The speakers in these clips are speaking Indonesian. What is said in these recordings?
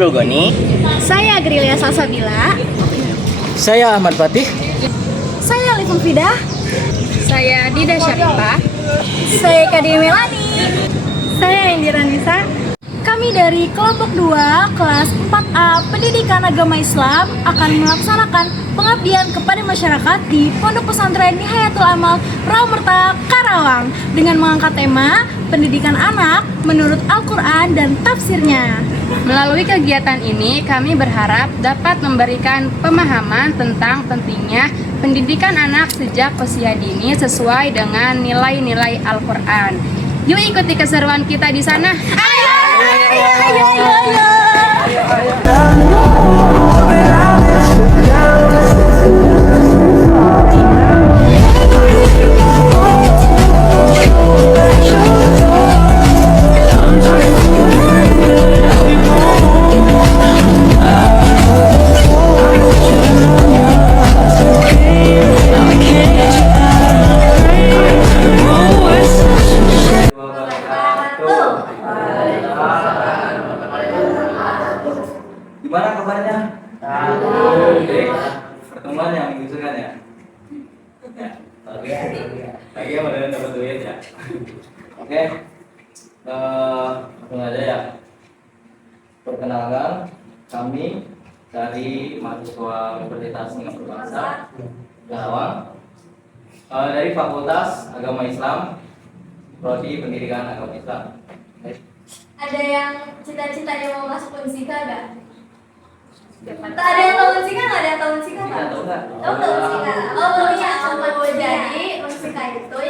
Abdul Goni. Saya Grilia Salsabila. Saya Ahmad Fatih. Saya Alif Mufidah. Saya Dida Syarifah. Saya Kadia Melani. Saya Indira Nisa. Kami dari kelompok 2 kelas 4A Pendidikan Agama Islam akan melaksanakan pengabdian kepada masyarakat di Pondok Pesantren Nihayatul Amal Rawamerta, Karawang dengan mengangkat tema pendidikan anak menurut Al-Quran dan tafsirnya. Melalui kegiatan ini, kami berharap dapat memberikan pemahaman tentang pentingnya pendidikan anak sejak usia dini sesuai dengan nilai-nilai Al-Quran. Yuk ikuti keseruan kita di sana. Ayo! Gimana kabarnya? Baik. Pertemuan yang menggunakan ya? Oke. Lagi ya, mudah-mudahan dapat duit ya. Oke. Langsung aja ya. Perkenalkan, kami dari mahasiswa Universitas Singapura Bangsa, Karawang, dari Fakultas Agama Islam, Prodi Pendidikan Agama Islam. Ada yang cita-citanya mau masuk Unsika gak? Ada yang tahu Unsika nggak? Ada yang tahu Unsika nggak? Tahu nggak? Tahu Unsika. Oh punya. Jadi Unsika itu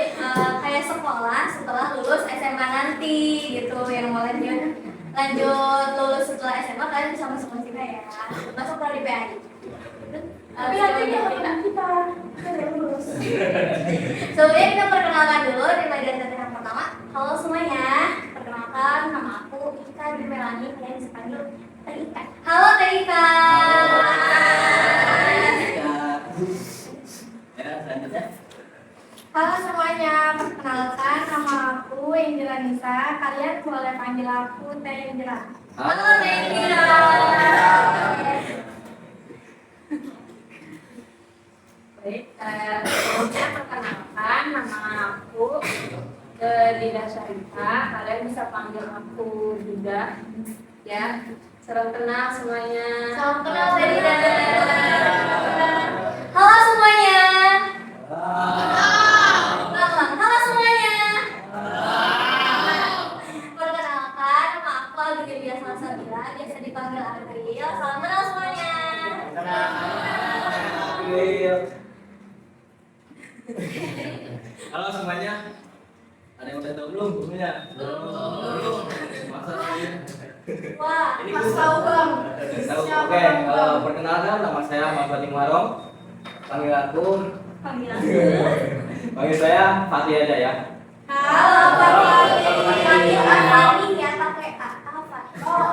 kayak sekolah setelah lulus SMA nanti gitu. Yang mau lanjut lulus setelah SMA kalian bisa masuk Unsika ya. Masuk prodi PAI. Tapi nanti kita lulus. Sebelumnya kita perkenalkan dulu di materi yang pertama. Halo semuanya, perkenalkan nama aku Ika Di Melani. Kalian bisa panggil Teh Ika. Halo Teh Ika. Ya, selanjutnya. Halo semuanya, perkenalkan nama aku Indira Nisa. Kalian boleh panggil aku Teh Indira. Halo Teh Indira. Baik, sebelumnya perkenalkan nama aku Dida Syarifah. Kalian bisa panggil aku Dida. Ya, salam kenal semuanya. Salam kenal Teh Dida. Halo semuanya. Halo semuanya. Perkenalkan nama aku Agrilia Salsabila, biasa dipanggil Agril. Salam kenal semuanya. Halo semuanya. Ada yang udah tahu belum gurunya? Belum. Masa sih? Wah, Ini pas Gus. tahu bang. Tahu. Siapa, Oke, Bang? perkenalkan nama saya Muhammad Marong. Panggil aku, Panggilan. panggil saya Fatih aja ya. Halo Fatih. Panggilan Fatih ya pakai A apa? Oh,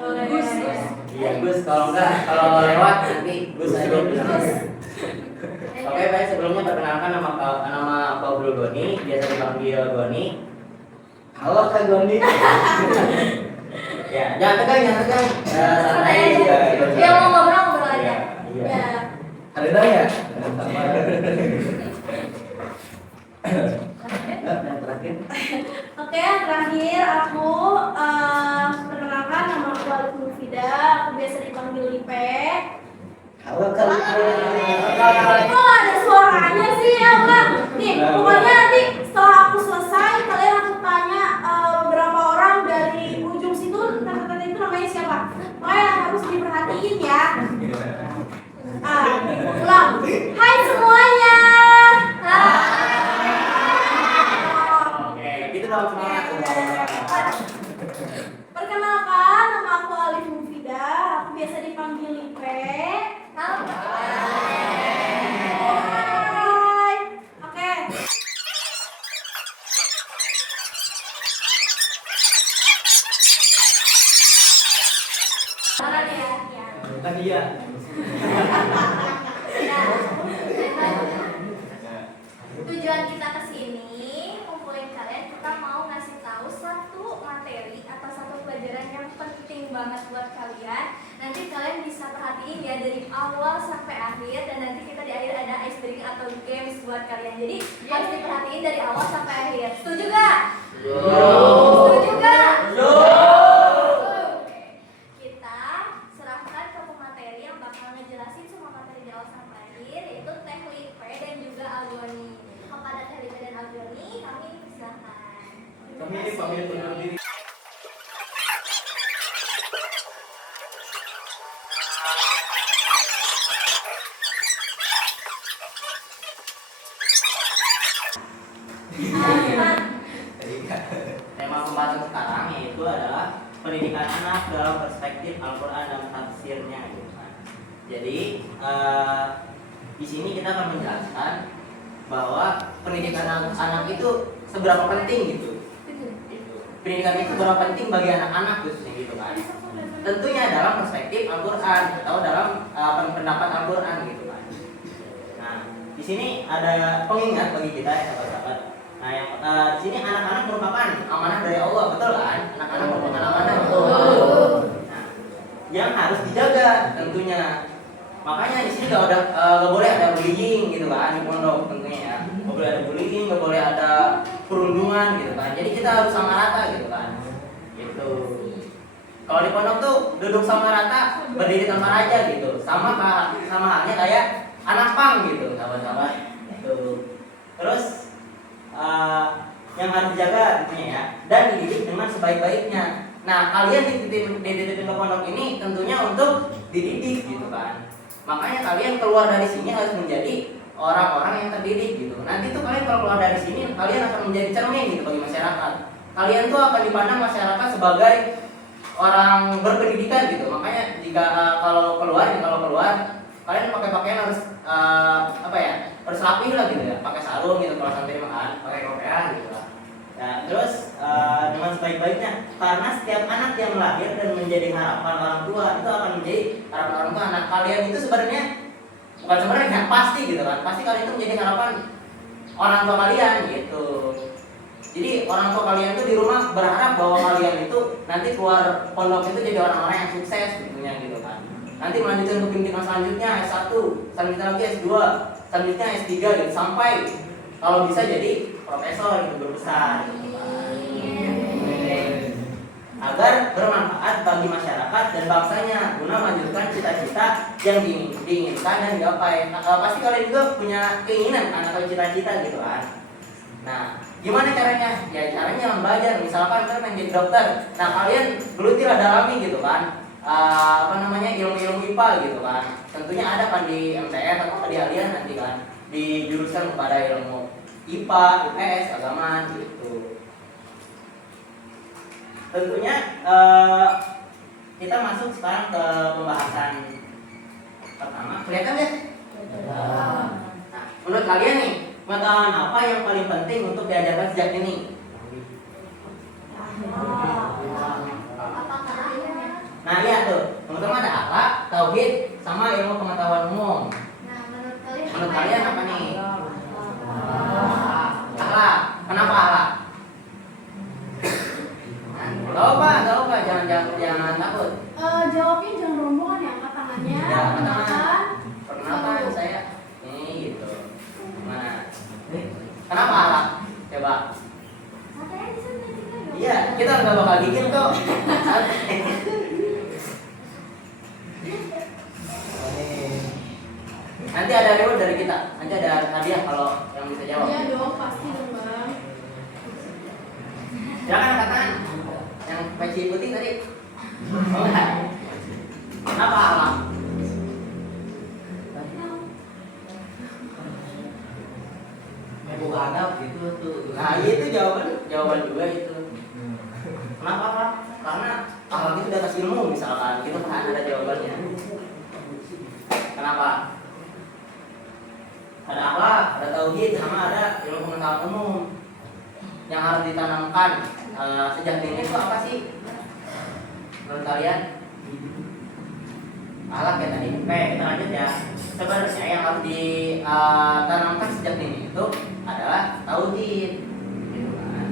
boleh. Gus. Iya Gus, kalau enggak, kalau lewat nanti Gus aja. Oke baik, sebelumnya perkenalkan nama aku Abdul Goni, biasa dipanggil Goni. Halo Kak Goni. Ya, jangan tegang. Santai aja. Ya mau ngobrol aja. Iya. Ya. Ada ya? Dan terakhir, Oke, terakhir aku perkenalkan nama aku Alif Mufidah. Aku biasa dipanggil Lipe. Halo Kak. Kok ada suaranya sih ya bang? Nih, pokoknya nanti setelah aku selesai, kalian aku tanya berapa orang dari ujung situ, tante-tante itu namanya siapa? Makanya harus diperhatiin ya. Ulang. Hai semuanya. oke, gitu dong semangat. Perkenalkan, nama aku Alif Mufidah. Aku biasa dipanggil Lipe. Halo. penting banget buat kalian. Nanti kalian bisa perhatiin ya dari awal sampai akhir, dan nanti kita di akhir ada ice breaking atau games buat kalian. Jadi harus diperhatiin dari awal sampai akhir. Setuju gak? Setuju gak? Oke. Kita serahkan ke pemateri yang bakal ngejelasin semua materi di awal sampai akhir, yaitu Teh Lipe dan juga Algoni. Kepada Teh Lipe dan Algoni, kami silakan. Kami pamit undur diri. Tema pembahasan sekarang yaitu adalah pendidikan anak dalam perspektif Al-Quran dan tafsirnya gitu kan. Jadi di sini kita akan menjelaskan bahwa pendidikan anak itu seberapa penting gitu. Pendidikan itu seberapa penting bagi anak-anak khususnya gitu kan. Tentunya dalam perspektif Al-Quran atau dalam pendapat Al-Quran gitu kan. Nah, di sini ada pengingat bagi kita ya sahabat-sahabat. Nah, yang di sini anak-anak merupakan amanah dari Allah, betul kan? Anak-anak merupakan amanah. Nah, yang harus dijaga tentunya. Makanya di sini nggak boleh ada bullying gitu kan di pondok tentunya ya. Nggak boleh ada bullying, nggak boleh ada perundungan gitu kan. Jadi kita harus sama rata gitu kan. Gitu. Kalau di pondok tuh duduk sama rata, berdiri tanpa raja gitu. Sama halnya kayak anak pang gitu, sahabat-sahabat. Gitu. Terus yang harus dijaga tentunya ya, dan dididik dengan sebaik-baiknya. Nah, kalian dititipin ke pondok ini tentunya untuk dididik gitu kan. Makanya kalian keluar dari sini harus menjadi orang-orang yang terdidik gitu. Nanti tuh kalian kalau keluar dari sini, kalian akan menjadi cermin gitu bagi masyarakat. Kalian tuh akan dipandang masyarakat sebagai orang berpendidikan gitu. Makanya jika kalau keluar kalian pakai pakaian harus harus rapih lah gitu ya, pakai sarung gitu kalau santri makan, pakai kopiah gitu lah. Nah, terus dengan sebaik-baiknya, karena setiap anak yang lahir dan menjadi harapan orang tua itu akan menjadi harapan orang tua. Anak kalian itu sebenarnya pasti gitu kan, pasti kalian itu menjadi harapan orang tua kalian gitu. Jadi orang tua kalian itu di rumah berharap bahwa kalian itu nanti keluar pondok itu jadi orang-orang yang sukses tentunya gitu kan. Nanti melanjutkan ke pendidikan selanjutnya S1, selanjutnya lagi S2, selanjutnya S3 gitu, sampai kalau bisa jadi profesor gitu, berbesar gitu kan. Agar bermanfaat bagi masyarakat dan bangsanya guna melanjutkan cita-cita yang diinginkan dan digapai. Pasti kalian juga punya keinginan kan atau cita-cita gitu kan. Nah, gimana caranya? Ya caranya belajar. Misalkan kalian pengen jadi dokter, nah kalian gelutilah dalami gitu kan. Ilmu-ilmu IPA gitu kan. Tentunya ada kan di MTS atau di Alien nanti kan, di jurusan kepada ilmu IPA, IPS, agama gitu. Tentunya kita masuk sekarang ke pembahasan pertama. Kelihatan ya? Nah, menurut kalian nih, pengetahuan apa yang paling penting untuk diajarkan sejak ini? Nah, lihat tuh, teman-teman ada akhlak, tauhid, sama ilmu pengetahuan umum. Nah, Menurut kalian apa nih? Akhlak. Kenapa akhlak? Gak apa, jangan takut. Jawabnya jangan rombongan ya, angkat tangannya. Ya, angkat tangan. Perkenalkan. Perkenalkan saya. Ini gitu. Nah, kenapa akhlak? Coba. Iya, kita nggak bakal gigil kok. Nanti ada reward dari kita. Nanti ada hadiah kalau yang bisa jawab. Iya dong, pasti dong bang. Silakan katakan. Yang peci putih tadi. Oh, enggak. Kenapa akhlak? Buka adab gitu tuh. Nah, itu jawaban juga itu. Kenapa akhlak? Karena akhlak itu di atas ilmu misalkan. Kita kan ada jawabannya. Kenapa? Ada akhlak, ada tauhid, sama ada ilmu pengetahuan umum yang harus ditanamkan sejak dini itu apa sih? Menurut kalian? Akhlak ya tadi. Oke, kita lanjut ya. Sebenarnya yang harus ditanamkan sejak dini itu adalah tauhid, gitu kan?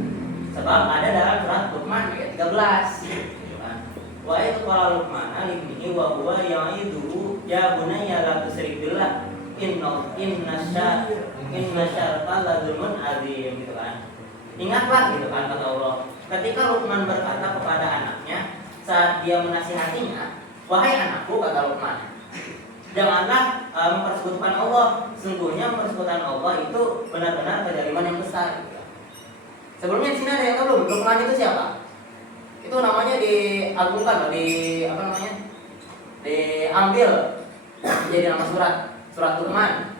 Sebab ada dalam surat Luqman ayat 13, gitu kan? wa itu qala Luqman libnihi wa huwa ya'iduhu ya bunayya la tusyrik billah inna syarqa la dzulmun adzim gitu kan. Ingatlah gitu kan kata Allah ketika Luqman berkata kepada anaknya saat dia menasihatinya, wahai anakku kata Luqman, janganlah mempersekutukan Allah. Sungguhnya mempersekutukan Allah itu benar-benar kezaliman yang besar. Sebelumnya di sini ada yang tahu belum? Luqman itu siapa? Itu namanya diagungkan, diambil jadi nama surat Luqman.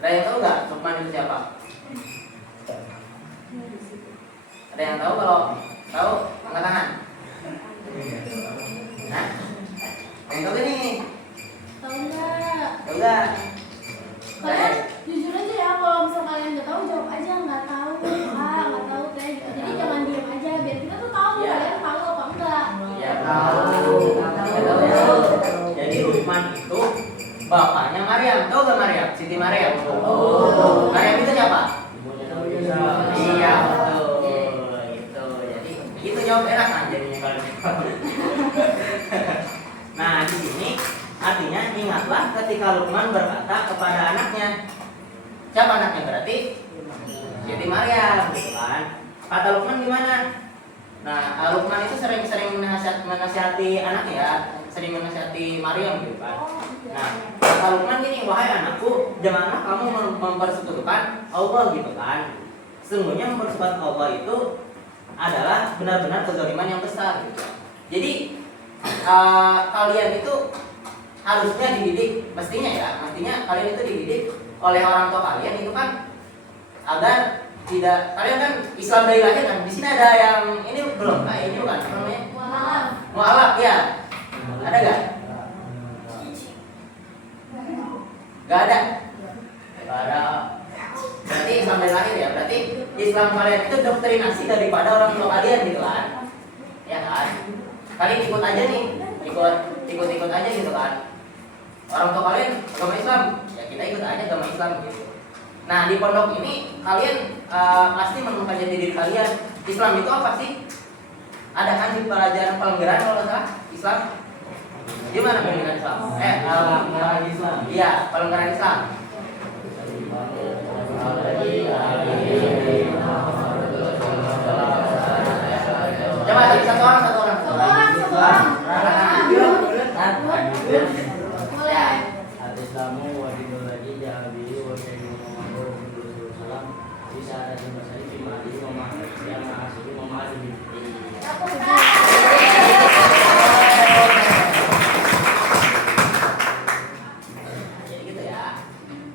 Ada yang tahu nggak Luqman itu siapa? Ada yang tahu? Kalau tahu angkat tangan. Nah, yang tahu ini? Tahu nggak? Tahu nggak? Kalian jujur aja ya, kalau misal kalian nggak tahu jawab aja nggak tahu, nggak tahu teh. Jadi jangan diam aja, biar kita tuh tahu Ya. kalian tahu apa enggak. Ya tahu. Ya. Jadi Luqman itu bapaknya Maryam. Tahu nggak Maryam? Siti Maryam. Oh. Maryam itu siapa? Iya betul. Itu. Jadi itu jawab enak kan jadinya kalau. Nah di sini artinya ingatlah ketika Luqman berkata kepada anaknya. Siapa anaknya berarti? Siti Maryam, gitu kan? Kata Luqman gimana? Nah, Luqman itu sering menasihati anaknya ya, sering menasihati Maryam gitu kan. Nah, kata Luqman gini, wahai anakku, janganlah kamu mempersekutukan Allah gitu kan. Sesungguhnya mempersekutukan Allah itu adalah benar-benar kezaliman yang besar gitu. Jadi kalian itu harusnya dididik, mestinya kalian itu dididik oleh orang tua kalian itu kan agar tidak, kalian kan Islam dari lahir kan. Di sini ada yang ini belum? Ini bukan apa namanya? Mu'alaf ya. Ada nggak? Nggak ada. Nggak ada. Berarti Islam dari lahir ya. Berarti Islam kalian itu doktrinasi daripada orang tua kalian gitu kan? Ya kan? Kalian ikut aja nih, ikut aja gitu kan? Orang tua kalian agama Islam, ya kita ikut aja agama Islam gitu. Nah di pondok ini kalian pasti menemukan jati diri kalian. Islam itu apa sih? Ada kan di pelajaran pelenggaran kalau nggak salah Islam? Gimana pelenggaran Islam? Islam. Iya, pelenggaran Islam. Coba tadi satu orang. Boleh. Al-Islamu wa dinul ladzi ja'a bihi wa sayyidina Muhammad sallallahu alaihi wasallam bisa ada di masa ini mari Jadi gitu ya.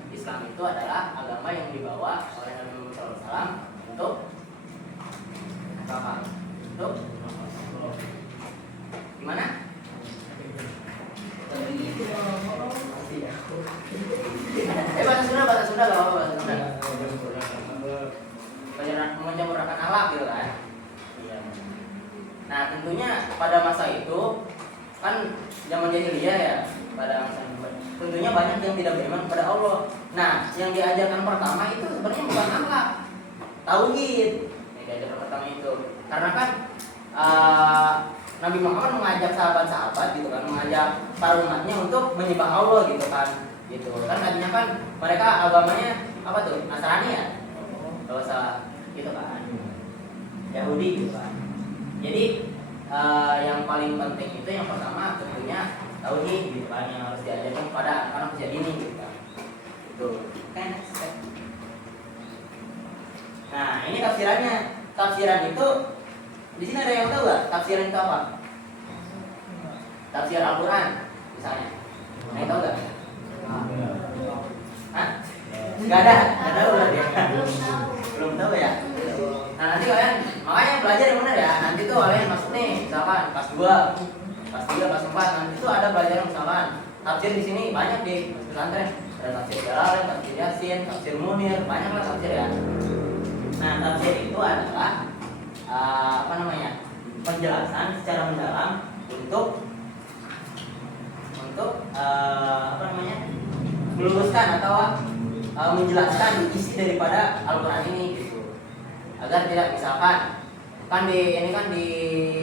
Islam itu adalah agama yang dibawa oleh Nabi Muhammad SAW untuk apa? Untuk gimana? Bahasa Sunda gak apa-apa, bahasa Sunda. Menyempurnakan akhlak gitu kan. Iya. Nah tentunya pada masa itu kan zaman jahiliyah ya, pada masa itu tentunya banyak yang tidak beriman kepada Allah. Nah yang diajarkan pertama itu sebenarnya bukan akhlak, tauhid. Yang diajarkan pertama itu karena kan Nabi Muhammad mengajak sahabat-sahabat gitu kan, mengajak para umatnya untuk menyembah Allah gitu kan. Gitu kan tadinya kan mereka agamanya apa tuh? Nasrani ya? Kalau salah gitu kan. Yahudi gitu kan. Jadi yang paling penting itu yang pertama tentunya tauhid gitu kan, yang harus diajarkan kepada anak-anak usia dini gitu kan. Itu kan. Nah, ini tafsirannya. Tafsiran itu di sini ada yang tahu nggak? Tafsiran itu apa? Tafsir Al-Qur'an misalnya. Ada yang tahu nggak? Hah? Nggak ada berarti. Belum tahu ya. Nah nanti kalian makanya belajar yang benar ya. Nanti tuh kalian masuk nih, misalkan kelas 2, kelas 3, kelas 4. Nanti tuh ada pelajaran misalkan tafsir di sini banyak di pesantren. Ada tafsir Jalalain, tafsir Yasin, tafsir Munir, banyak lah tafsir ya. Nah tafsir itu adalah penjelasan secara mendalam untuk meluruskan atau menjelaskan isi daripada Al-Quran ini gitu. Agar tidak misalkan kan di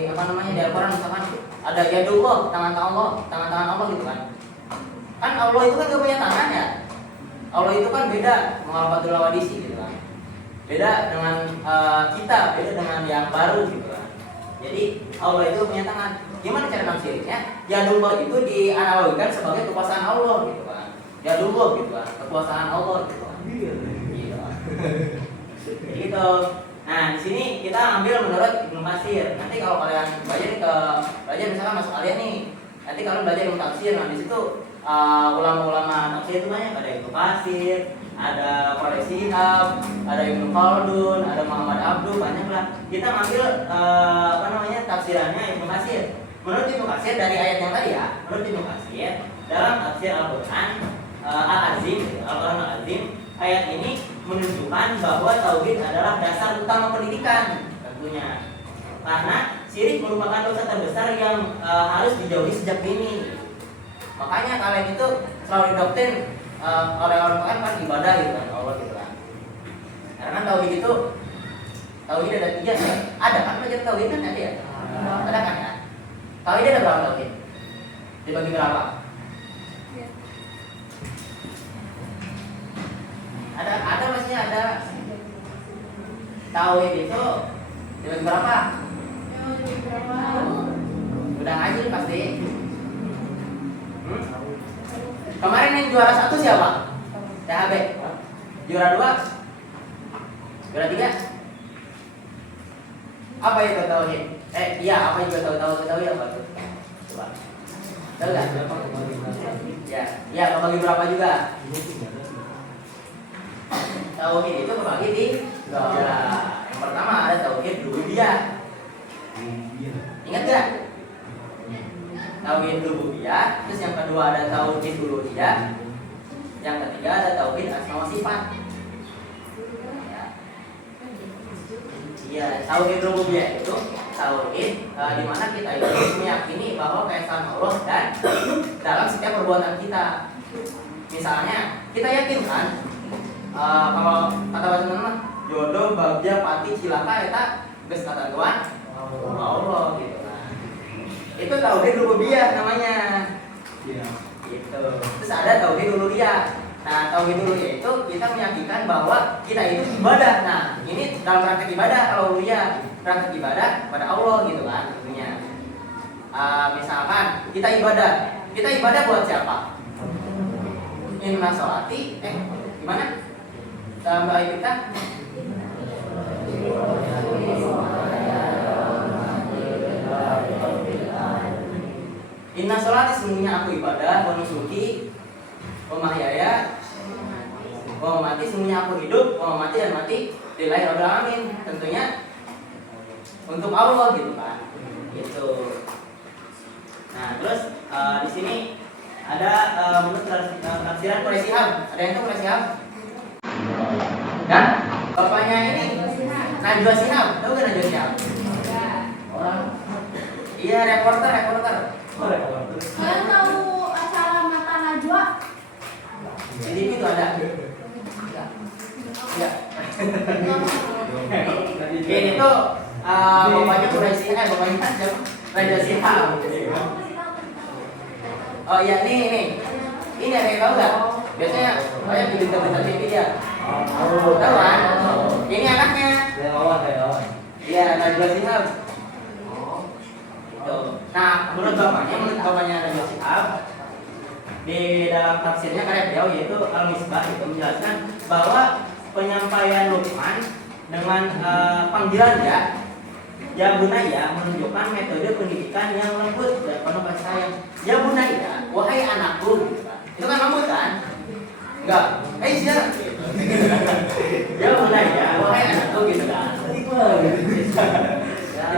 apa namanya di Al-Quran misalkan ada yadullah, tangan-tangan Allah gitu kan. Kan Allah itu kan gak punya tangan ya. Allah itu kan beda Muhammadul Wadisi gitu kan. Beda dengan kita, beda dengan yang baru gitu kan. Jadi Allah itu punya tangan. Gimana cara tafsirnya? Yadullah itu dianalogikan sebagai kekuasaan Allah gitu kan. Yadullah gitu kan, kekuasaan Allah gitu kan. Gitu. Gitu. Nah, di sini kita ambil menurut Ibnu Katsir. Nanti kalau kalian belajar misalkan masuk kalian nih, nanti kalau belajar Ibnu Katsir, nah di situ ulama-ulama tafsir itu banyak, ada Ibnu Katsir, ada Qori Shihab, ada Ibnu Khaldun, ada Muhammad Abduh, banyak lah. Kita ngambil apa namanya tafsirannya Ibnu Katsir. Menurut Ibnu Katsir dari ayat yang tadi ya, menurut Ibnu Katsir dalam tafsir Al-Quran Al-Azim, Al-Quran Al-Azim, ayat ini menunjukkan bahwa tauhid adalah dasar utama pendidikan tentunya. Karena syirik merupakan dosa terbesar yang harus dijauhi sejak dini. Makanya kalian itu selalu didoktrin oleh orang kan ibadah gitu kan Allah gitu kan. Karena tauhid itu tauhid ada 3 ya. Ada kan belajar tauhid kan ada ya? Ada kan ya? Tauhid ada berapa tauhid? Dibagi berapa? Ada maksudnya ada tauhid itu dibagi berapa? Udah ngaji pasti. Kemarin yang juara 1 siapa? THB. Juara 2? Juara 3? Apa itu tauhid? Iya, apa juga tahu apa itu? Coba. Tahu enggak? Ya, kebagi berapa juga? Tauhid itu kebagi di 3. Yang pertama ada tauhid rububiyah. Ingat enggak? Tauhid rububiyah, terus yang kedua ada tauhid uluhiyah, yang ketiga ada tauhid asma wa sifat. Iya, tauhid rububiyah itu tauhid di mana kita itu meyakini bahwa keesaan Allah dan dalam setiap perbuatan kita. Misalnya, kita yakin kan kalau kata bahasa Sunda jodoh, bagja, pati, cilaka eta geus kata Tuhan Allah gitu. Itu tauhid rububiyah namanya. Iya. Gitu. Terus ada tauhid uluhiyah. Nah, tauhid uluhiyah itu kita meyakinkan bahwa kita itu ibadah. Nah, ini dalam praktek ibadah kalau uluhiyah, praktek ibadah pada Allah gitu kan tentunya. Misalkan kita ibadah buat siapa? Inna sholati, gimana? Dalam doa kita Inna sholati, sesungguhnya aku ibadah, wa nusuki, wa mahyaya, wa mamati, sesungguhnya aku hidup, wa mamati dan mati lillahi rabbil alamin. Tentunya untuk Allah gitu kan. Gitu. Nah, terus di sini ada menurut tafsiran Qori Shihab. Ada yang tahu Qori Shihab? Dan bapaknya ini Najwa Shihab. Tahu gak Najwa Shihab? Iya, reporter. Kalian tahu acara Mata Najwa? Di TV itu ada. Iya. Ini tuh bapaknya Qori Shihab, bapaknya Najwa Shihab. Oh iya, ini ada yang tahu nggak? Biasanya banyak di berita TV ya. Tahu kan? Ini anaknya. Iya, Najwa Shihab. Nah, menurut bapaknya Najwa Shihab, di dalam tafsirnya karya beliau yaitu Al-Misbah itu menjelaskan bahwa penyampaian Luqman dengan panggilan ya bunaya menunjukkan metode pendidikan yang lembut dan penuh kasih sayang. Ya bunaya, wahai anakku, itu kan lembut kan? Enggak, siap. Ya bunaya, wahai anakku gitu kan? Itu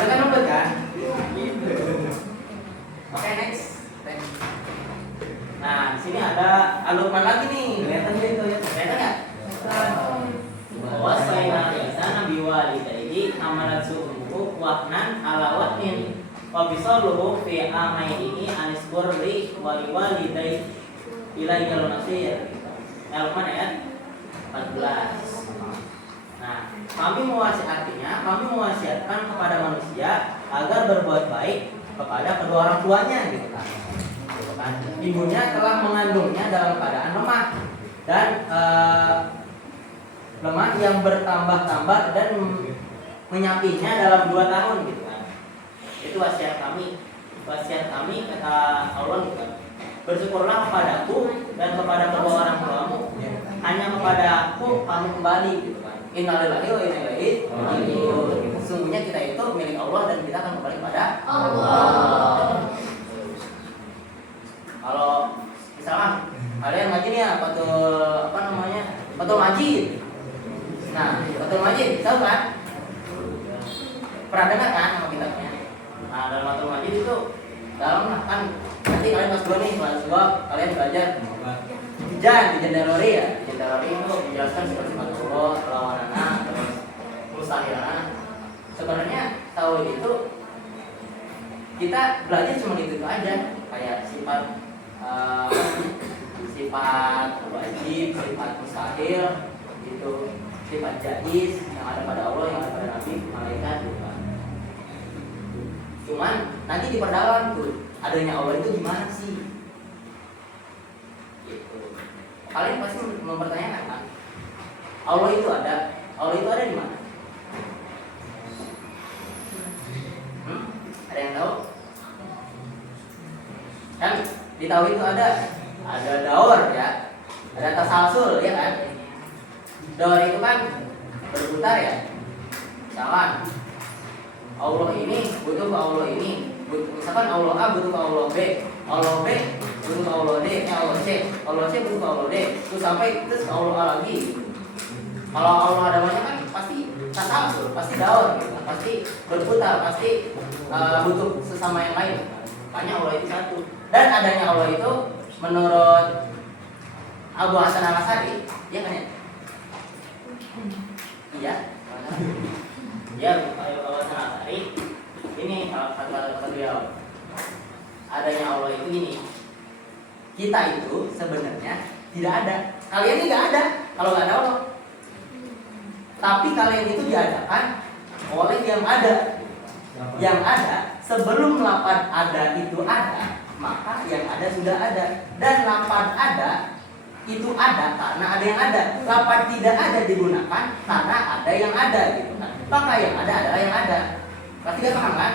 kan lembut kan? Gitu. Oke, next. Nah, di sini ada Al-Luqman lagi nih. Kelihatan itu ya? Kelihatan nggak? Wasaina insana biwalidayhi hamalatu ummuhu wahnan ala wahnin wa bisaluhu fi amaini aniskur li waliwalidayhi ilaihal masir. Al-Luqman ayat 14. Nah, artinya kami mewasiatkan kepada manusia agar berbuat baik kepada kedua orang tuanya gitu kan. Ibunya telah mengandungnya dalam keadaan lemah dan lemah yang bertambah-tambah dan menyapinya dalam 2 tahun gitu kan. Itu wasiat kami kata Allah gitu kan. Bersyukurlah kepadaku dan kepada kedua orang tuamu, hanya kepada aku kamu kembali gitu kan. Innalillahi wa inna ilaihi raji'un. Sesungguhnya kita itu milik Allah dan kita akan kembali pada Allah. Kalau misalkan kalian ngaji nih ya, Fathul Majid. Nah, Fathul Majid, tahu kan? Pernah dengar kan nama kitabnya? Nah, dalam Fathul Majid itu dalam kan nanti kalian kelas 2 kalian belajar Tijan teori ya. Tijan teori itu menjelaskan sifat-sifat Allah, lawanana, terus mustahilana. Sebenarnya tahu itu kita belajar cuma itu aja, kayak sifat wajib, sifat mustahil, itu sifat jaiz yang ada pada Allah, yang ada pada Nabi, malaikat gitu kan. Cuman nanti diperdalam tuh adanya Allah itu gimana sih? Gitu. Kalian pasti mempertanyakan kan? Allah itu ada di mana? Ada yang tahu? Kan di tauhid itu ada daur ya, ada tasalsul ya kan. Daur itu kan berputar ya. Misalkan Allah ini butuh ke Allah ini, misalkan Allah A butuh ke Allah B butuh ke Allah D, Allah C butuh ke Allah D, terus sampai terus ke Allah A lagi. Kalau Allah ada banyak kan pasti tasalsul, pasti daur gitu kan, pasti berputar, pasti butuh sesama yang lain. Makanya Allah itu satu. Dan adanya Allah itu menurut Abu Hasan Al-Asy'ari, ya kan ya? Iya. Ya, Abu Hasan Al-Asy'ari ini kata beliau. Adanya Allah itu gini. Kita itu sebenarnya tidak ada. Kalian ini nggak ada kalau nggak ada Allah. Tapi kalian itu diadakan oleh yang ada. Yang ada sebelum lafaz ada itu ada, maka yang ada sudah ada. Dan lafaz ada itu ada karena ada yang ada. Lafaz tidak ada digunakan karena ada yang ada gitu kan. Maka yang ada adalah yang ada. Pasti gak paham kan?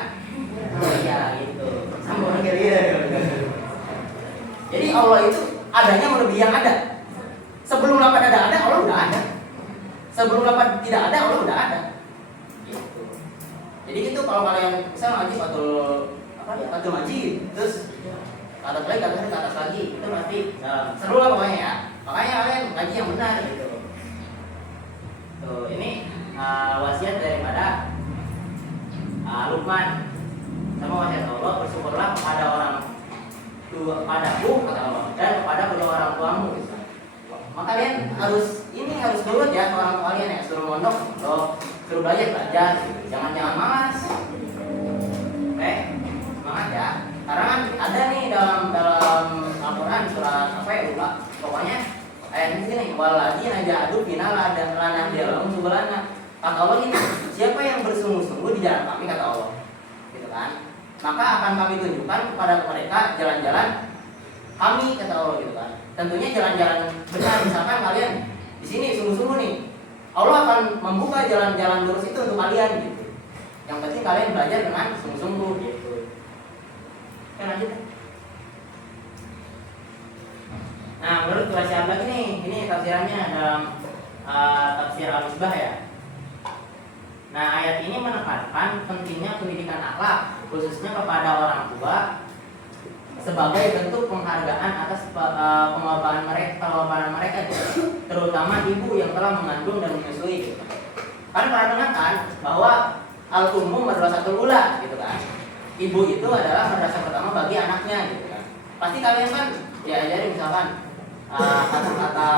Oh iya gitu. Sama orang kira. Jadi Allah itu adanya melebihi yang ada. Sebelum lafaz ada Allah udah ada. Sebelum lafaz tidak ada Allah udah ada. Gitu. Jadi itu kalau kalian bisa ngaji Fathul Majid, terus ke atas lagi, itu nanti seru lah pokoknya ya. Makanya kalian ngaji yang benar gitu. Tuh ini wasiat daripada Luqman sama wasiat Allah, bersyukurlah kepada orang tua, padaku kata Allah, dan kepada kedua orang tuamu. Maka kalian harus nurut ya ke orang tua kalian ya, suruh mondok, suruh belajar, jangan malas. Oke, semangat ya. Karena kan ada nih dalam Al-Quran surat apa ya lupa. Pokoknya ayat ini nih, waladina jahadu fina lana dialahum subulana. Kata Allah ini, siapa yang bersungguh-sungguh di jalan kami kata Allah, gitu kan? Maka akan kami tunjukkan kepada mereka jalan-jalan kami kata Allah gitu kan. Tentunya jalan-jalan benar. Misalkan kalian di sini sungguh-sungguh nih, Allah akan membuka jalan-jalan lurus itu untuk kalian gitu. Yang penting kalian belajar dengan sungguh-sungguh gitu. Oke, lanjut. Nah, menurut wasiat lagi nih, ini tafsirannya dalam tafsir Al-Misbah ya. Nah, ayat ini menekankan pentingnya pendidikan akhlak, khususnya kepada orang tua sebagai bentuk penghargaan atas pengorbanan mereka gitu. Terutama ibu yang telah mengandung dan menyusui gitu. Kan pernah dengar kan bahwa al-ummu madrasatul ula gitu kan. Ibu itu adalah madrasah pertama bagi anaknya gitu kan. Pasti kalian kan diajari misalkan kata-kata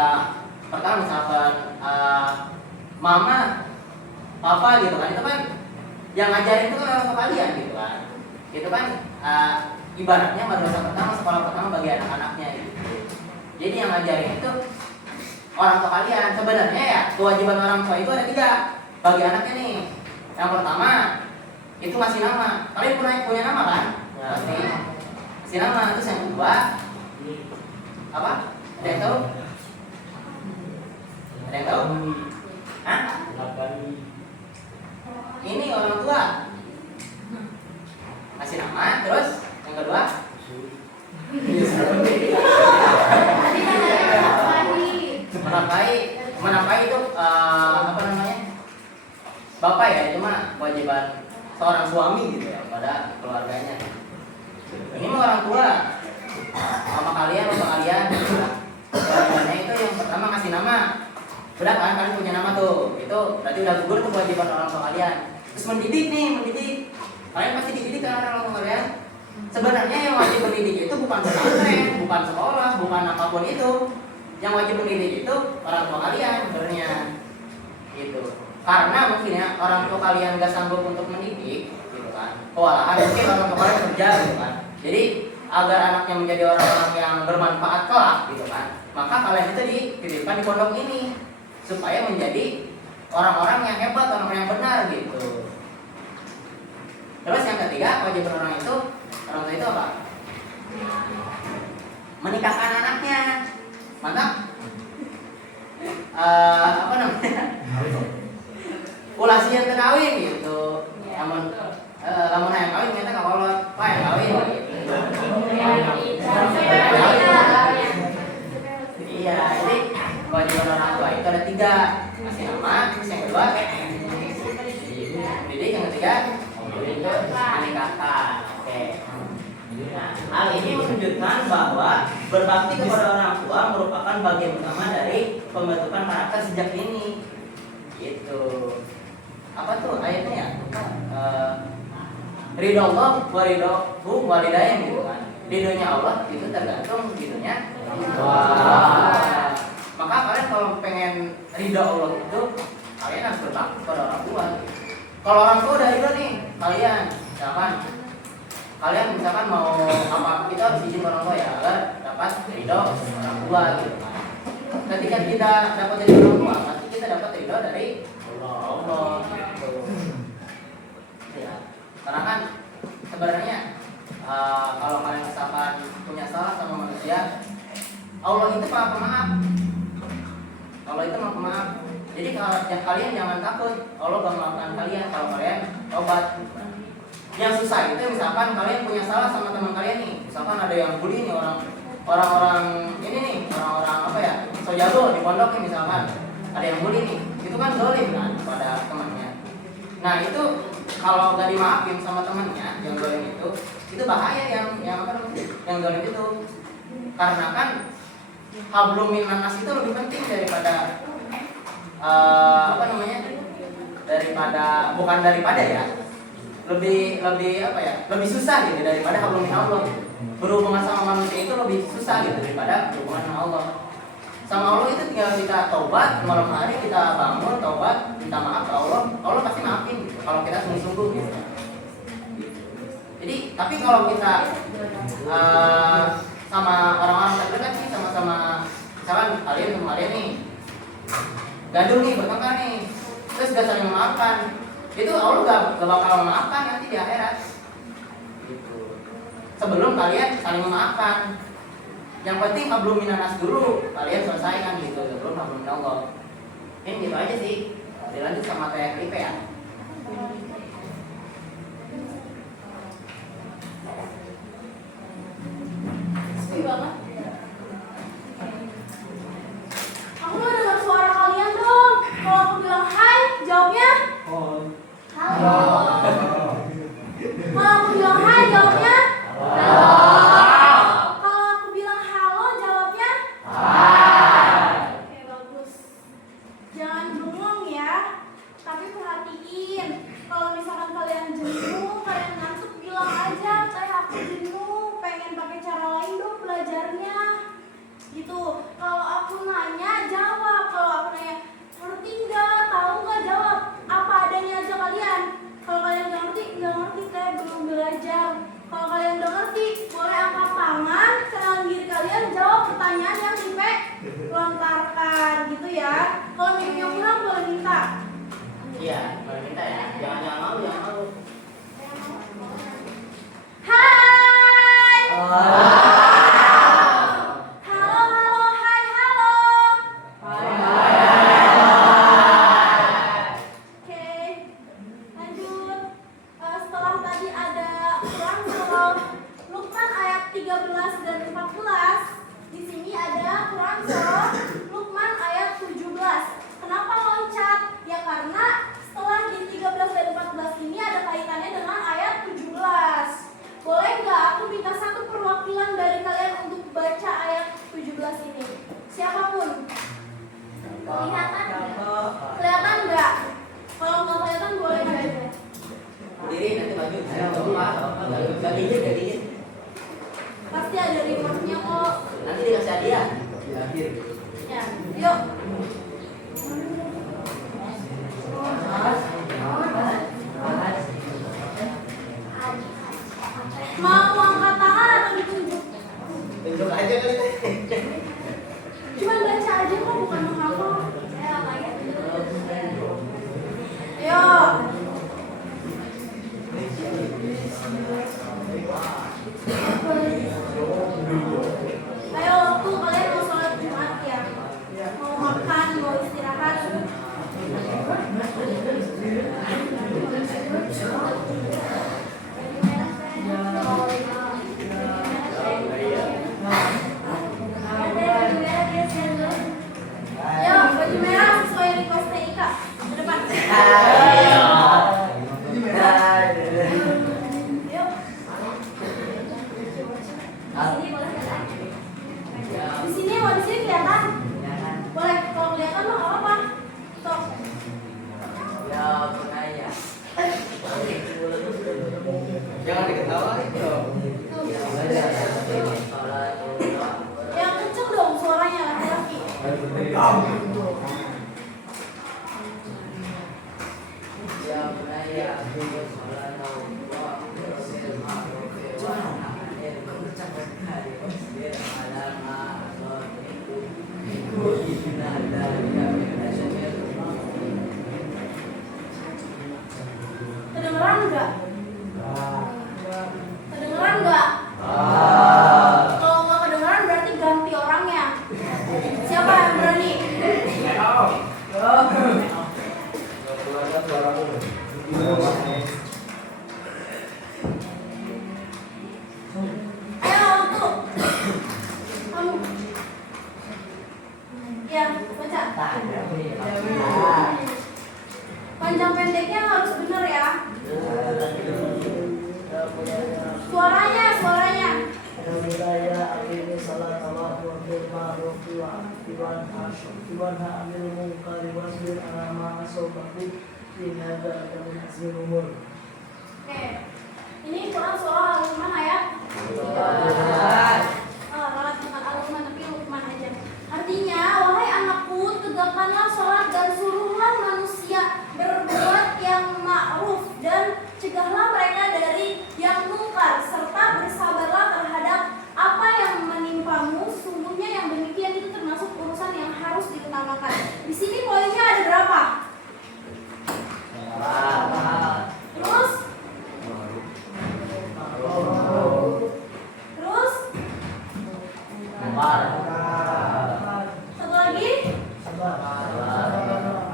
pertama misalkan mama, papa gitu kan. Itu kan yang ngajarin itu kan orang tua kalian gitu kan. Itu kan ibaratnya madrasah pertama, sekolah pertama bagi anak-anaknya gitu. Jadi yang ngajarin itu orang tua kalian. Sebenarnya ya kewajiban orang tua itu ada 3. bagi anaknya nih. Yang pertama itu ngasih nama. Kalian punya nama kan? Ya. Pasti kasih nama. Terus yang kedua apa? Ada yang tahu? Ada yang tahu? Hah? Ini orang tua kasih nama. Terus yang kedua menafkahi itu apa namanya, bapak ya, itu mah kewajiban seorang suami gitu ya pada keluarganya. Ini mah orang tua, mama kalian, bapak kalian gitu ya. Kewajibannya itu yang pertama ngasih nama. Udah kan, kalian punya nama tuh, itu berarti udah gugur tuh kewajiban orang tua kalian. Terus mendidik, kalian pasti dididik kan orang tua kalian. Sebenarnya yang wajib mendidik itu bukan pesantren, bukan sekolah, bukan apapun itu. Yang wajib mendidik itu orang tua kalian sebenarnya, gitu. Karena mungkin ya orang tua kalian gak sanggup untuk mendidik, gitu kan. Kewalahan mungkin orang tua kalian kerja, gitu kan. Jadi agar anaknya menjadi orang-orang yang bermanfaat kelak, gitu kan. Maka kalian itu dititipkan di pondok ini supaya menjadi orang-orang yang hebat, orang-orang yang benar, gitu. Terus yang ketiga, kewajiban orang tua itu apa? Menikahkan anaknya. Mantap. Apa namanya? Ulah sian teu kawin gitu. Lamun hayang kawin kita ka kolot, pae kawin gitu. Iya, jadi kewajiban orang tua itu ada 3. Kasih nama, terus yang kedua jadi yang ketiga menikahkan. Oke. Nah, hal ini menunjukkan bahwa berbakti kepada orang tua merupakan bagian utama dari pembentukan karakter sejak dini. Gitu. Apa tuh ayatnya ya? Ridho Allah wa ridhohu walidain gitu kan. Ridhonya Allah itu tergantung ridhonya Allah. Maka kalian kalau pengen ridho Allah itu kalian harus berbakti kepada orang tua. Kalau orang tua udah ridho nih, kalian misalkan mau apa, kita harus izin orang tua ya agar dapat ridho orang tua gitu kan. Ketika kita dapat ridho orang tua, pasti kita dapat ridho dari Allah gitu. Ya, karena kan sebenarnya kalau kalian misalkan punya salah sama manusia, Allah itu maha pemaaf. Allah itu maha pemaaf. Jadi kalian jangan takut, Allah bakal memaafkan kalian kalau kalian tobat. Yang susah itu misalkan kalian punya salah sama teman kalian nih, misalkan ada yang bully nih orang-orang ini nih, orang-orang apa ya, so jago di pondok nih misalkan, ada yang bully nih, itu kan zalim kan pada temannya. Nah itu kalau gak dimaafin sama temannya yang zalim itu bahaya yang apa namanya, yang zalim itu, karena kan hablum minan nas itu lebih penting daripada apa namanya, daripada ya, lebih apa ya, lebih susah gitu daripada hablum min Allah. Berhubungan sama manusia itu lebih susah gitu daripada berhubungan sama Allah. Sama Allah itu tinggal kita taubat malam hari, kita bangun taubat, minta maaf ke Allah, Allah pasti maafin gitu, kalau kita sungguh-sungguh gitu. Jadi tapi kalau kita sama orang-orang terdekat nih, sama misalkan kalian sama kalian nih gaduh nih, bertengkar nih, terus gak saling memaafkan, itu Allah gak bakal memaafkan nanti di akhirat gitu. Sebelum kalian saling memaafkan, yang penting hablum minan nas dulu kalian selesaikan gitu sebelum hablum min Allah. Ini gitu aja sih. Dilanjut sama TFIP ya. Sepi banget. Aku mau dengar suara kalian dong. Kalau aku bilang hai, jawabnya halo. Kalau aku bilang hai, jawabnya halo. Kalau aku bilang halo, jawabnya oke, bagus. Jangan bengong ya, tapi perhatiin. Kalau misalkan kalian jenuh, kalian ngantuk, bilang aja, kayak aku jenuh, pengen pakai cara lain dong belajarnya. Gitu. Kalau aku nanya, jawab. Kalau aku nanya, ngerti nggak, tahu nggak, jawab. Apa adanya aja kalian. Kalau kalian nggak ngerti, kayak belum belajar. Kalau kalian udah ngerti, boleh angkat tangan, kenalin diri kalian, jawab pertanyaan yang Ipe lontarkan gitu ya. Kalau miknya kurang boleh minta. Iya, boleh minta ya. Jangan malu, jangan malu. Hai. Oh. Halo, hai, halo. Oke, lanjut. Setelah tadi ada Quran surah Luqman ayat 13 dan 14, di sini ada Quran surah Luqman ayat 17. Kenapa loncat? Ya karena setelah di 13 dan 14 ini ada kaitannya dengan ayat 17. Boleh nggak aku minta satu perwakilan dari kalian untuk baca ayat 17 ini? Siapapun. Kelihatan nggak? Kelihatan nggak? Kalau nggak kelihatan boleh aja. Berdiri nanti maju. Ganti izin. Pasti ada remote-nya kok. Nanti dikasih hadiah. Ya, yuk. Mau angkat tangan atau ditunjuk? Tunjuk aja kali. Cuman baca aja kok, bukan menghafal. Saya kayak Ayo. Ayo, waktu kalian mau sholat Jumat ya? Mau makan, mau istirahat? Ayo, baju merah sesuai request Ika. Ke depan. Yuk. Di sini mau di sini kelihatan? Boleh, kalau kelihatan mah nggak apa-apa. Sok. Ya, Bunaya. Jangan diketawain dong. Yang kenceng dong suaranya laki-laki. Ya, Bunaya. Kedengeran nggak? Kedengeran nggak? Kalau nggak kedengeran berarti ganti orangnya. Siapa yang berani? Ayo waktu. Kamu. Ya, baca. Panjang pendeknya harus bener ya. Suaranya. Oke. Ini Quran surah Al-Luqman ayat 13. Bukan Al-Luqman tapi Luqman aja. Artinya, wahai anakku, tegakkanlah sholat dan suruhlah manusia berbuat yang ma'ruf dan cegahlah mereka dari yang mungkar, serta bersabarlah terhadap apa yang menimpamu. Sungguhnya yang demikian itu termasuk urusan yang harus diutamakan. Di sini poinnya ada berapa? Terus? Satu lagi?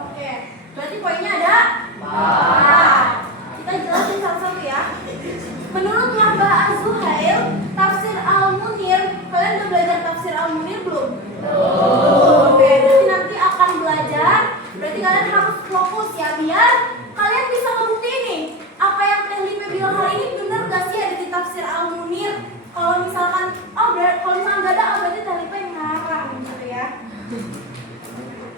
Oke, berarti poinnya ada? Kita jelasin satu-satu ya. Menurut Mahbah Az-Zuhail, tafsir Al-Munir, kalian udah belajar tafsir Al-Munir belum? Oke, berarti nanti akan belajar. Berarti kalian harus fokus ya, biar kalian bisa ngebuktiin nih apa yang Teh Lipe bilang hari ini benar gak sih ada di tafsir Al-Munir. Kalau misalkan, kalau misalkan gak ada, berarti Teh Lipe ngarang gitu ya.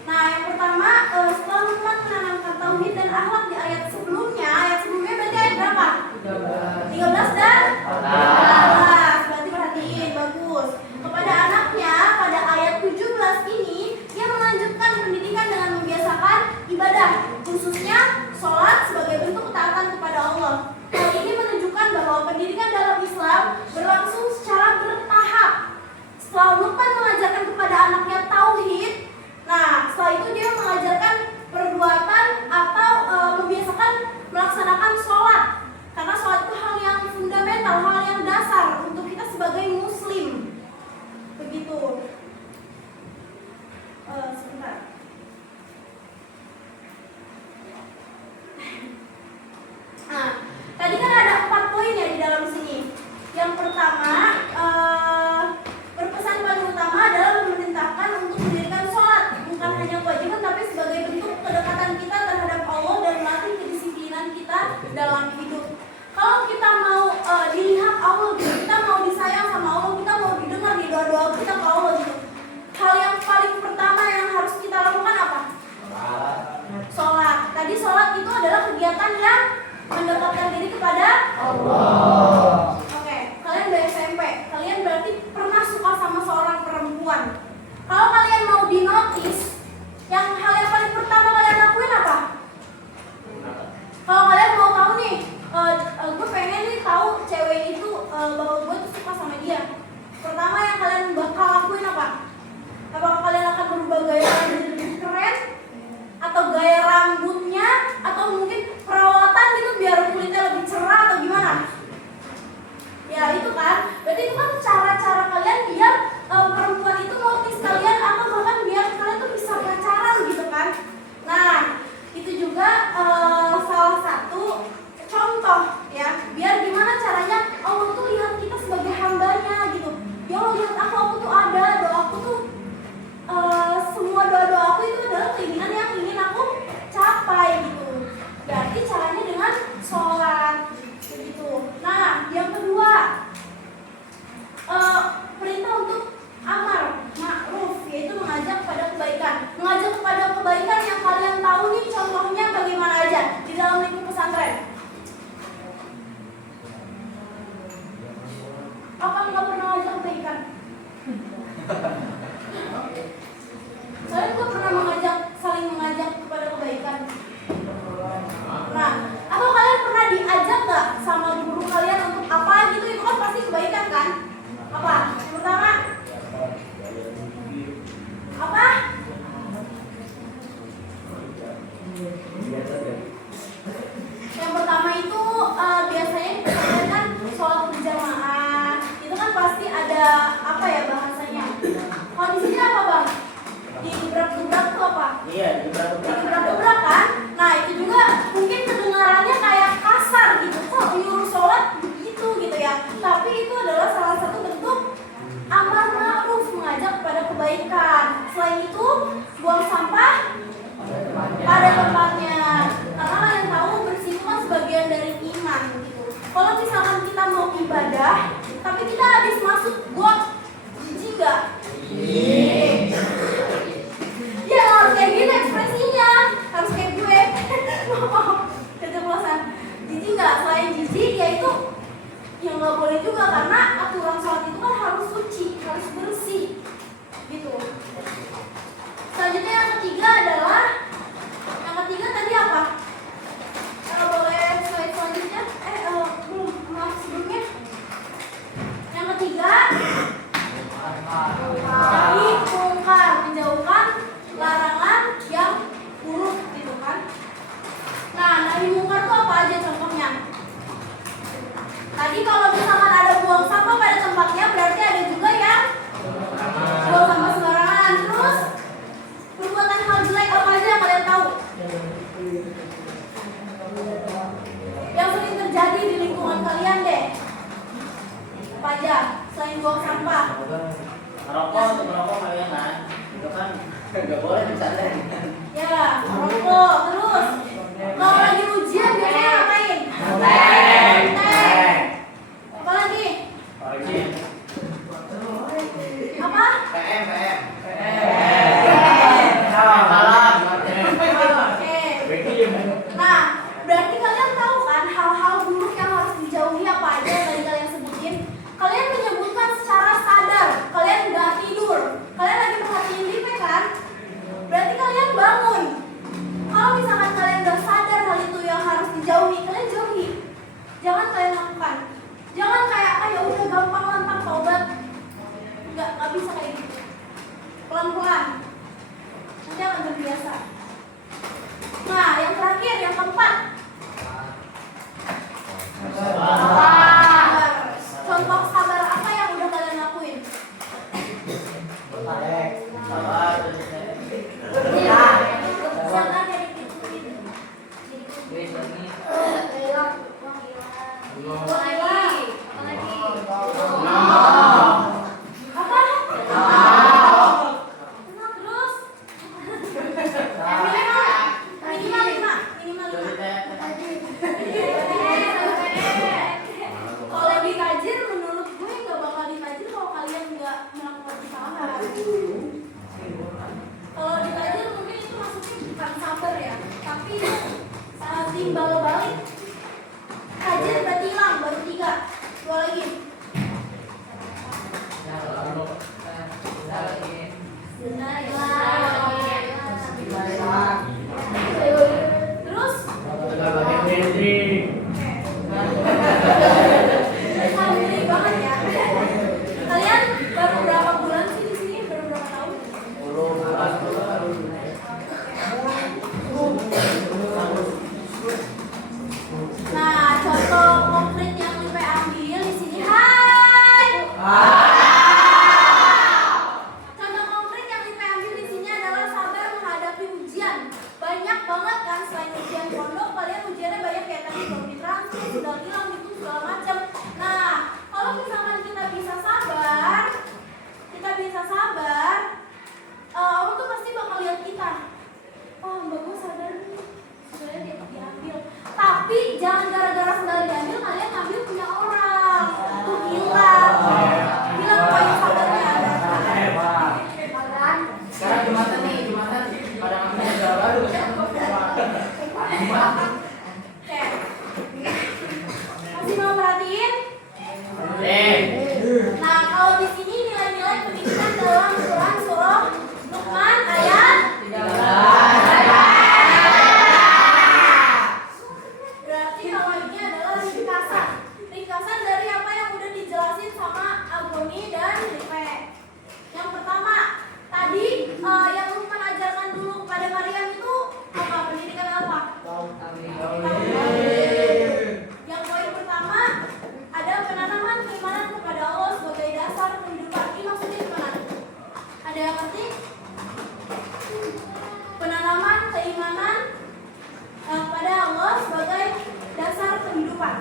Nah, yang pertama, setelah Luqman menanamkan tauhid dan akhlak di ayat sebelumnya berarti ayat berapa? 13 dan 14. Berarti perhatiin, bagus. Kepada anaknya, pada ayat 17 ini, ia melanjutkan pendidikan dengan membiasakan ibadah, khususnya sholat sebagai bentuk ketaatan kepada Allah. Hal ini menunjukkan bahwa pendidikan dalam Islam berlangsung secara bertahap. Setelah Luqman mengajarkan kepada anaknya tauhid, nah setelah itu dia mengajarkan perbuatan atau melaksanakan sholat. Karena sholat itu hal yang fundamental, hal yang dasar untuk kita sebagai muslim. Begitu. Sebentar. Nah, tadi kan ada 4 poin ya di dalam sini. Yang pertama, berpesan paling utama adalah memerintahkan untuk mendirikan sholat, bukan hanya kewajiban tapi sebagai bentuk kedekatan kita terhadap Allah dan melatih kedisiplinan kita dalam hidup. Kalau kita mau dilihat Allah gitu, kita mau disayang sama Allah, kita mau didengar di doa-doa kita ke Allah gitu. Hal yang paling pertama yang harus kita lakukan apa? Sholat. Tadi sholat itu adalah kegiatan yang mendekatkan diri kepada Allah. Oke, kalian udah SMP, kalian berarti pernah suka sama seorang perempuan. Kalau kalian mau dinotis, yang hal yang paling pertama kalian lakuin apa? Kalau kalian mau tahu nih, gue pengen nih tahu cewek itu bahwa gue tuh suka sama dia. Pertama yang kalian bakal lakuin apa? Apakah kalian akan berubah gaya menjadi lebih keren? Atau gaya rambutnya? Atau mungkin perawatan gitu biar kulitnya lebih cerah atau gimana? Ya itu kan, berarti itu kan cara-cara kalian biar perempuan itu notice kalian atau bahkan biar kalian tuh bisa pacaran gitu kan. Nah, itu juga salah satu contoh ya, biar gimana caranya Allah tuh lihat kita sebagai hambanya gitu. Ya Allah lihat aku tuh ada, doaku tuh semua doa-doa aku itu adalah keinginan yang ingin aku capai gitu. Berarti caranya dengan sholat begitu. Nah, yang kedua perintah untuk amar ma'ruf, yaitu mengajak kepada kebaikan. Mengajak kepada kebaikan yang kalian tahu nih contohnya bagaimana aja di dalam lingkup pesantren. Apa nggak pernah ngajak kebaikan? Kalian nggak pernah saling mengajak kepada kebaikan? Nah, atau kalian pernah diajak nggak sama guru kalian untuk apa gitu? Itu kan pasti kebaikan kan? Apa? Yang pertama apa? Yang pertama itu biasanya kita kan sholat berjamaah. Itu kan pasti ada apa ya bahasanya? Kalau di sini apa bang? Dibrak-dubrak tuh apa? Iya, Dibrak-dubrak kan? Nah itu juga mungkin kedengarannya kayak kasar gitu. Kok nyuruh sholat begitu gitu ya? Tapi itu adalah salah satu bentuk amar ma'ruf, mengajak kepada kebaikan. Selain itu, buang sampah pada tempatnya. Karena kalian tahu bersih itu kan sebagian dari iman gitu. Kalau misalkan kita mau ibadah, tapi kita habis masuk got, jijik nggak? Ya harus kayak gitu ekspresinya, harus kayak gue. Keceplosan. Jijik nggak? Selain jijik, yaitu yang nggak boleh juga karena aturan sholat itu kan harus suci, harus bersih, gitu. Selanjutnya yang ketiga adalah, yang ketiga tadi apa? Boleh slide selanjutnya? Belum, maaf sebelumnya. Yang ketiga, nahi mungkar, menjauhkan larangan yang buruk, gitu kan? Nah, nahi mungkar itu apa aja contohnya? Tadi kalau misalkan ada buang sampah pada tempatnya, berarti ada juga yang buang sampah sembarangan. Terus perbuatan hal jelek apa aja yang kalian tahu? Yang sering terjadi di lingkungan kalian deh. Apa aja? Selain buang sampah. Merokok kalian kan? Itu kan nggak boleh di pesantren. Ya, merokok. Terus kalau lagi ujian biasanya ngapain? Apa lagi? Apa? PM. Oke. Nah, berarti kalian tahu kan hal-hal buruk yang harus dijauhi apa aja yang tadi kalian sebutin? Kalian menyebutkan secara sadar. Kalian nggak tidur. Kalian lagi perhatiin TV kan? Berarti kalian bangun. Kalau misalkan kalian udah sadar hal itu yang harus dijauhi, kalian jauhi. Jangan kalian lakukan. Jangan kayak ya udah gampang lantang tobat. Nggak bisa kayak gitu. Pelan-pelan. Nanti akan terbiasa. Nah, yang terakhir, yang keempat. timbal balik. Hajar berarti hilang, baru 3. 2 lagi. Terus Alhamdulillah banget ya. Kalian baru berapa bulan sih di sini? Baru berapa tahun? Nah, contoh konkret yang Lipe ambil di sini. Hai. Contoh konkret yang Lipe ambil di sini adalah sabar menghadapi ujian. Banyak banget kan selain ujian pondok, kalian ujiannya banyak kayak tadi belum transfer, sudah hilang itu segala macam. Nah, kalau misalkan kita bisa sabar, Allah tuh pasti bakal lihat kita. Oh, Mbak gue sadar nih, sebenarnya dia diambil. Tapi jangan gara-gara sendal diambil kalian ngambil punya orang. Tuh hilang. Hilang poin sabarnya. Sekarang Jumatan pada ngambil segala baru. Oke. Masih mau perhatiin? Nah, kalau di sini nilai-nilai pendidikan dalam Quran surah Luqman ayat 13. Berarti kalau ini adalah ringkasan dari apa yang udah dijelasin sama Agoni dan Lipe. Yang pertama, tadi yang Luqman ajarkan dulu kepada Maryam itu apa? Pendidikan apa? Yang poin pertama ada penanaman keimanan kepada Allah sebagai dasar kehidupan. Ini maksudnya gimana? Ada yang ngerti? Penanaman keimanan kepada Allah sebagai dasar kehidupan.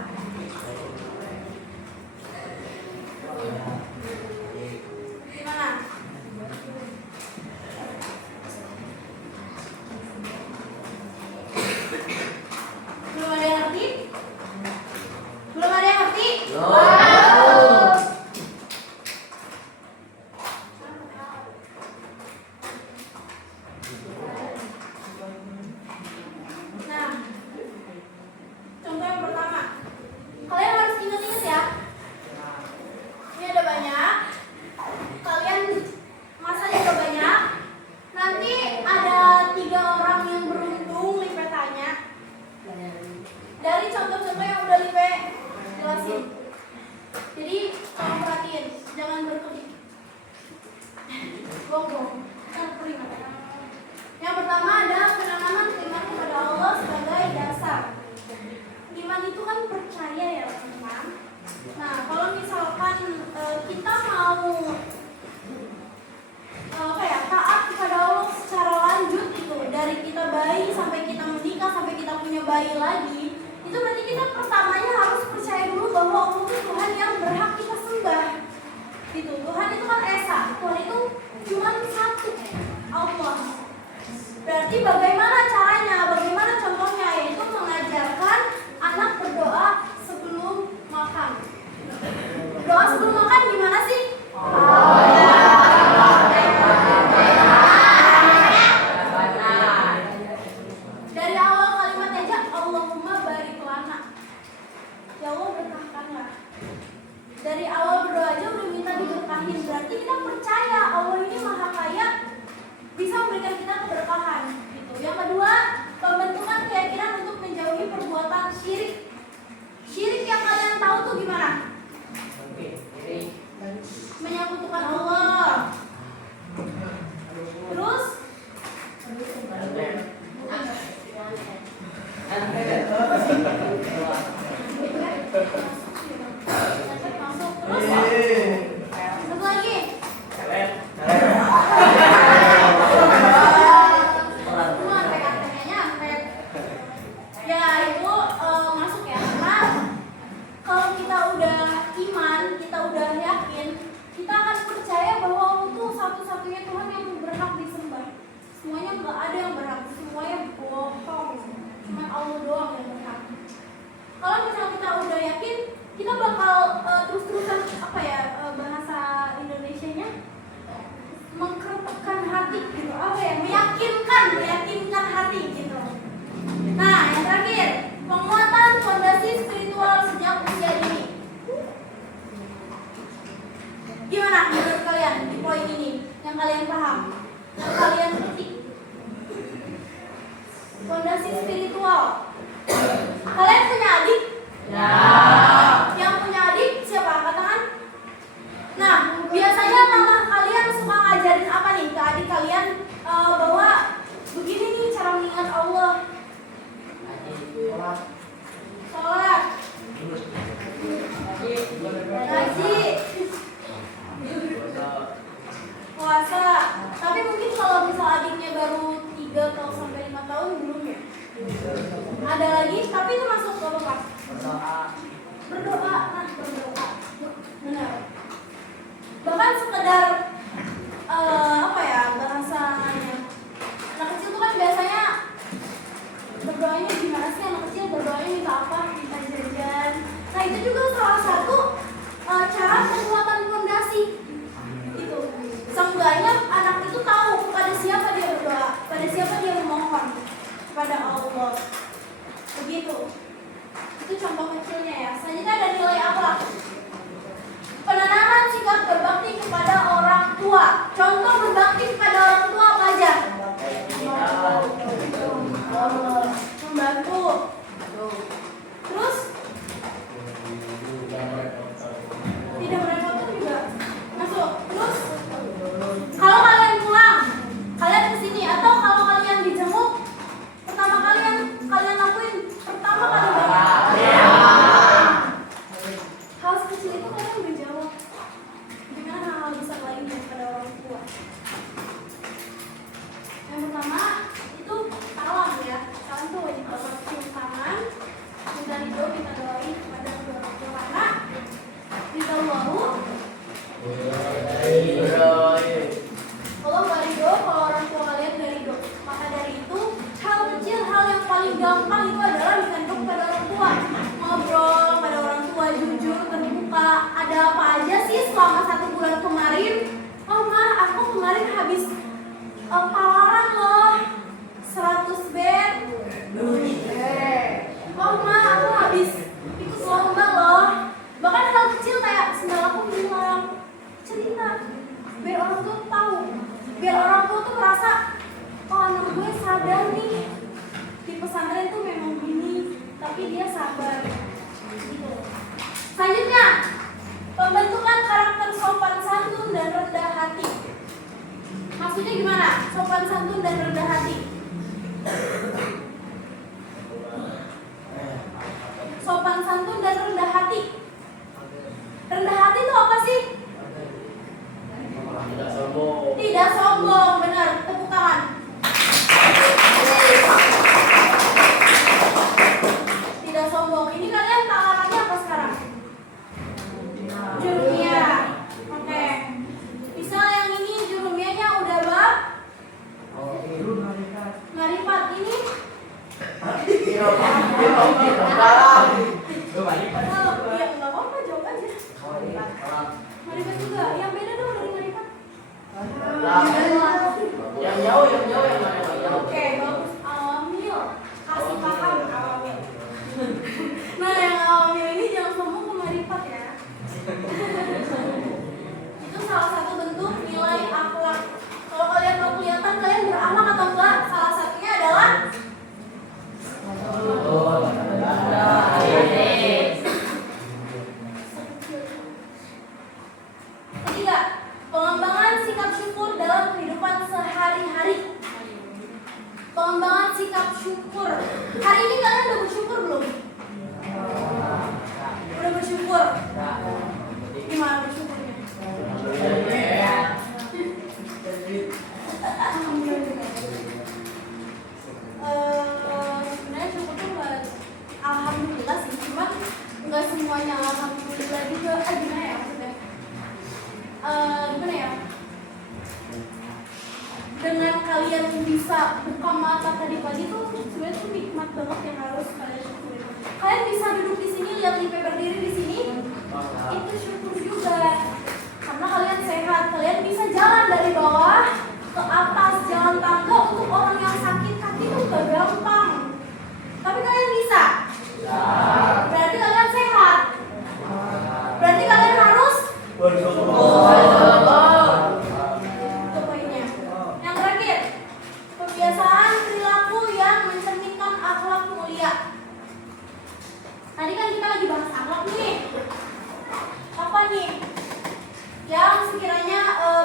Gimana? Belum ada yang ngerti? Belum ada yang ngerti? Nah, contoh yang pertama, kalian harus ingat-ingat ya. Ini ada banyak. Kalian masa juga banyak. Nanti ada 3 orang yang beruntung Lipe tanya. Dari contoh-contoh yang udah Lipe jelasin. Jadi tolong perhatiin, jangan berkedip. Bohong. Yang pertama ada penanaman keimanan kepada Allah sebagai dasar. Iman itu kan percaya ya teman-teman. Nah, kalau misalkan kita mau taat kepada Allah secara lanjut itu dari kita bayi sampai kita menikah sampai kita punya bayi lagi, itu berarti kita pertamanya harus percaya dulu bahwa Allah itu Tuhan yang berhak kita sembah. Gitu. Tuhan itu kan esa, Tuhan itu cuma satu, Allah. Berarti bagaimana caranya? Bagaimana contohnya? Yaitu mengajarkan anak berdoa sebelum makan. Doa sebelum makan gimana sih? Dari awal kalimat aja Allahumma barik lana. Ya Allah berkahkanlah. Dari awal berdoa aja udah minta diberkahin. Berarti kita percaya Allah ini maha kaya, bisa memberikan kita keberkahan. Gitu. Yang kedua, pembentukan keyakinan untuk menjauhi perbuatan syirik. Syirik yang kalian tahu tuh gimana? Menyekutukan Allah. Terus masuk. Terus satu lagi. Ya itu masuk ya, karena kalau kita udah iman, kita udah yakin, kita akan percaya bahwa Allah itu satu-satunya Tuhan yang berhak disembah. Semuanya nggak ada yang berhak, semuanya bohong, cuma Allah doang yang berhak. Kalau misalnya kita udah yakin, spiritual. Kalian punya adik? Ya. Yang punya adik siapa? Angkat tangan. Nah, biasanya mama kalian suka ngajarin apa nih ke adik kalian, bahwa begini nih cara mengingat Allah. Sholat. Ngaji. Puasa. Tapi mungkin kalau misal adiknya baru 3 atau sampai 5 tahun belum ya. Ada lagi, tapi itu masuk ke apa? Berdoa. Nah, berdoa. Benar. Bahkan sekedar apa ya bahasanya, anak kecil itu kan biasanya berdoanya gimana sih? Anak kecil berdoanya minta apa? Minta jajan. Nah, itu juga salah satu cara penguatan fondasi itu. Seenggaknya anak itu tahu kepada siapa dia berdoa, pada siapa dia memohon, kepada Allah. Begitu. Itu contoh kecilnya ya. Selanjutnya ada nilai akhlak. Penanaman sikap berbakti kepada orang tua. Contoh berbakti kepada orang tua apa aja? Membantu. Terus tidak merepotkan juga. Masuk. Terus kalau kalian pulang, kalian kesini atau kalau kalian dijenguk, pertama kalian lakuin pertama kali hal sekecil itu kalian udah jawab. Gimana hal besar lainnya pada orang tua? Yang pertama itu salam ya. Salam tuh wajib banget, cium tangan, minta ridho, kita doain kepada kedua orang tua karena kita mau kalau gak ridho, kalau orang tua kalian gak ridho, maka dari itu hal kecil, hal yang paling gampang itu adalah ditanjung pada orang tua. Ngobrol pada orang tua, jujur, terbuka. Ada apa aja sih selama 1 bulan kemarin? Oh ma, aku kemarin habis tawaran loh 100 bed. Oh ma, aku habis ikut lomba loh. Bahkan hal kecil kayak sendal aku hilang. Cerita biar orang tua tahu, biar orang tua tuh merasa, oh anak gue sadar nih di pesantren tuh memang gini, tapi dia sabar gitu. Selanjutnya, pembentukan karakter sopan santun dan rendah hati. Maksudnya gimana? Sopan santun dan rendah hati. Sopan santun dan rendah hati. Rendah hati itu apa sih? Tidak sombong, benar. Tepuk tangan. Tidak sombong. Ini kalian tawarannya apa sekarang? Jurumia. Oke. Misal yang ini jurumianya udah bab Marifat ini. Iya, nggak apa-apa, jawab aja. Marifat juga. Yang beda dong dari Marifat. Yang jauh yang mana? Oke, bagus. Awamil, kasih paham awamil. Nah, yang awamil ini jangan sombong ke Marifat ya. Itu salah satu bentuk nilai akhlak. Kalau kalian mau kelihatan kalian berakhlak atau enggak, salah satunya adalah ketiga, pengembangan sikap syukur dalam kehidupan sehari-hari. Pengembangan sikap syukur. Hari ini kalian udah bersyukur belum? Udah bersyukur? Gimana bersyukurnya? Sebenarnya syukur tuh nggak alhamdulillah sih, cuma nggak semuanya alhamdulillah juga. Gimana ya maksudnya? Gimana ya? Dengan kalian bisa buka mata tadi pagi tuh sebenarnya tuh nikmat banget yang harus kalian syukuri. Kalian bisa duduk di sini, lihat Lipe berdiri di sini, itu syukur juga. Karena kalian sehat, kalian bisa jalan dari bawah ke atas, jalan tangga untuk orang yang sakit kaki itu gak gampang. Tapi kalian bisa. Berarti kalian sehat. Berarti kalian harus bersyukur. Itu poinnya. Yang terakhir, kebiasaan perilaku yang mencerminkan akhlak Alia. Tadi kan kita lagi bahas akhlak nih. Apa nih yang sekiranya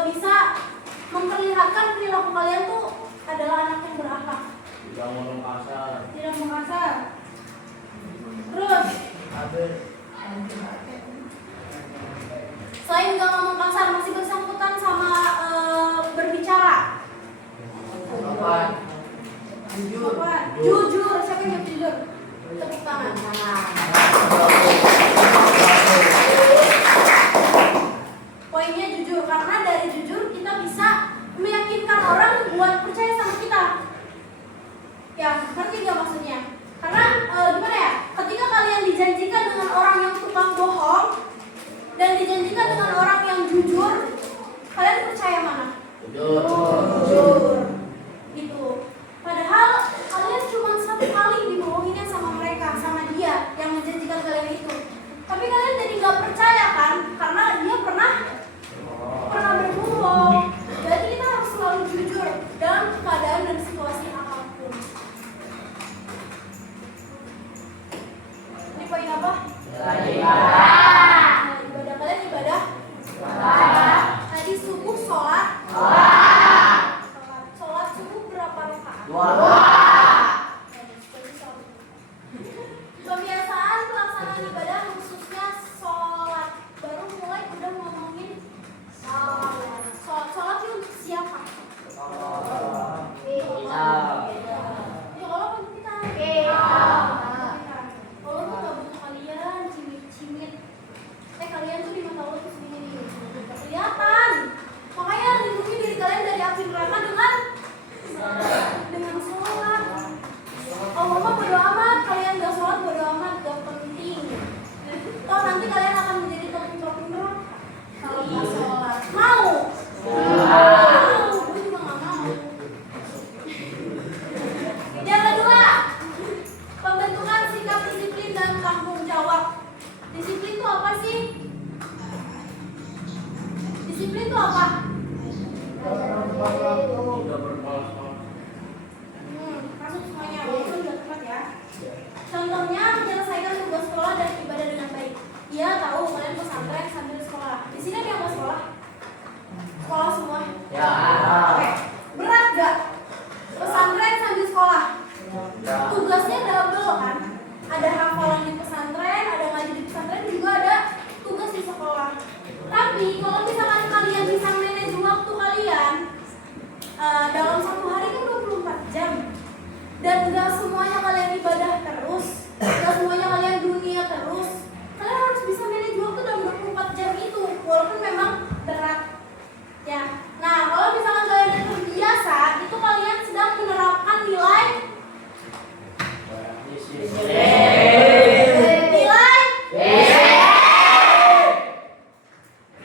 bisa memperlihatkan perilaku kalian tuh adalah anak yang berakhlak? Tidak ngomong kasar. Tidak mengkasar. Terus selain nggak ngomong kasar, masih bersangkutan sama berbicara. Sopan. Sopan. Jujur. Siapa yang jujur? Tepuk tangan. Poinnya jujur, karena dari jujur kita bisa meyakinkan orang buat percaya sama kita. Ya, ngerti nggak maksudnya? Karena gimana ya? Ketika kalian dijanjikan dengan orang yang tukang bohong dan dijanjikan dengan orang yang jujur, kalian percaya mana? Jujur. Jujur. Gitu. Padahal kalian cuma satu kali dibohonginnya sama mereka, sama dia yang menjanjikan kalian itu. Tapi kalian jadi nggak percaya kan? Karena dia pernah berbohong. Jadi kita harus selalu jujur dalam keadaan dan situasi apapun. Ini poin apa? Ibadah kalian ibadah? Tadi subuh sholat? Sholat subuh berapa rakaat? 2. Kebiasaan pelaksanaan ibadah khususnya sholat. Baru mulai udah ngomongin sholat itu untuk siapa? Ya kalau untuk kita. Kalau tuh gak butuh kalian cimit-cimit. Kalian tuh di mata Allah tuh segini nih, gak kelihatan. Makanya lindungi diri kalian dari api neraka dengan sholat. Allah mah bodo amat, kalian gak sholat bodo amat, gak penting. Toh nanti kalian akan menjadi topping neraka kalau gak sholat. Mau? Gue juga gak mau. Yang kedua, pembentukan sikap disiplin dan tanggung jawab. Disiplin itu apa sih? Disiplin itu apa? Masuk semuanya, walaupun udah tepat ya. Contohnya menyelesaikan tugas sekolah dan ibadah dengan baik. Iya tahu kalian pesantren sambil sekolah. Di sini ada yang mau sekolah? Sekolah semua? Ya. Oke. Berat gak? Pesantren sambil sekolah? Tugasnya double kan? Ada hafalan di pesantren, ada ngaji di pesantren, juga ada tugas di sekolah. Tapi kalau misalkan kalian bisa manage waktu kalian dalam satu hari kan 24 jam, dan gak semuanya kalian ibadah terus, gak semuanya kalian dunia terus, kalian harus bisa manage waktu dalam 24 jam itu, walaupun memang berat ya. Nah kalau misalkan kalian udah terbiasa, itu kalian sedang menerapkan nilai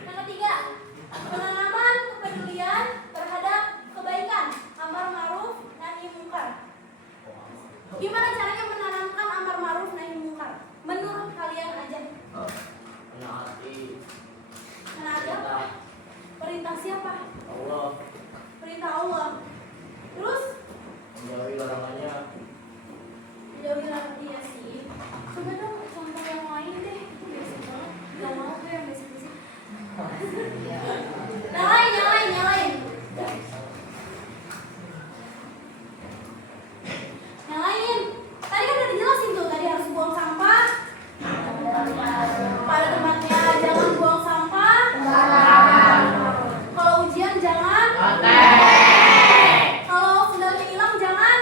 Yang ketiga, penanaman kepedulian terhadap kebaikan, amar ma'ruf nahi munkar. Gimana caranya menanamkan amar ma'ruf nahi munkar? Menurut kalian aja. Menaati apa? Perintah siapa? Allah. Perintah Allah. Terus Menjauhi larangannya. jauhi larangan dia sih. Coba dong contoh yang lain deh. Itu basic banget. Gak mau tuh yang basic-basic. Nyalain. Nyalain. Tadi kan udah dijelasin tuh, tadi harus buang sampah pada tempatnya, jangan buang sampah. Kalau ujian jangan. Kalau sendalnya hilang jangan.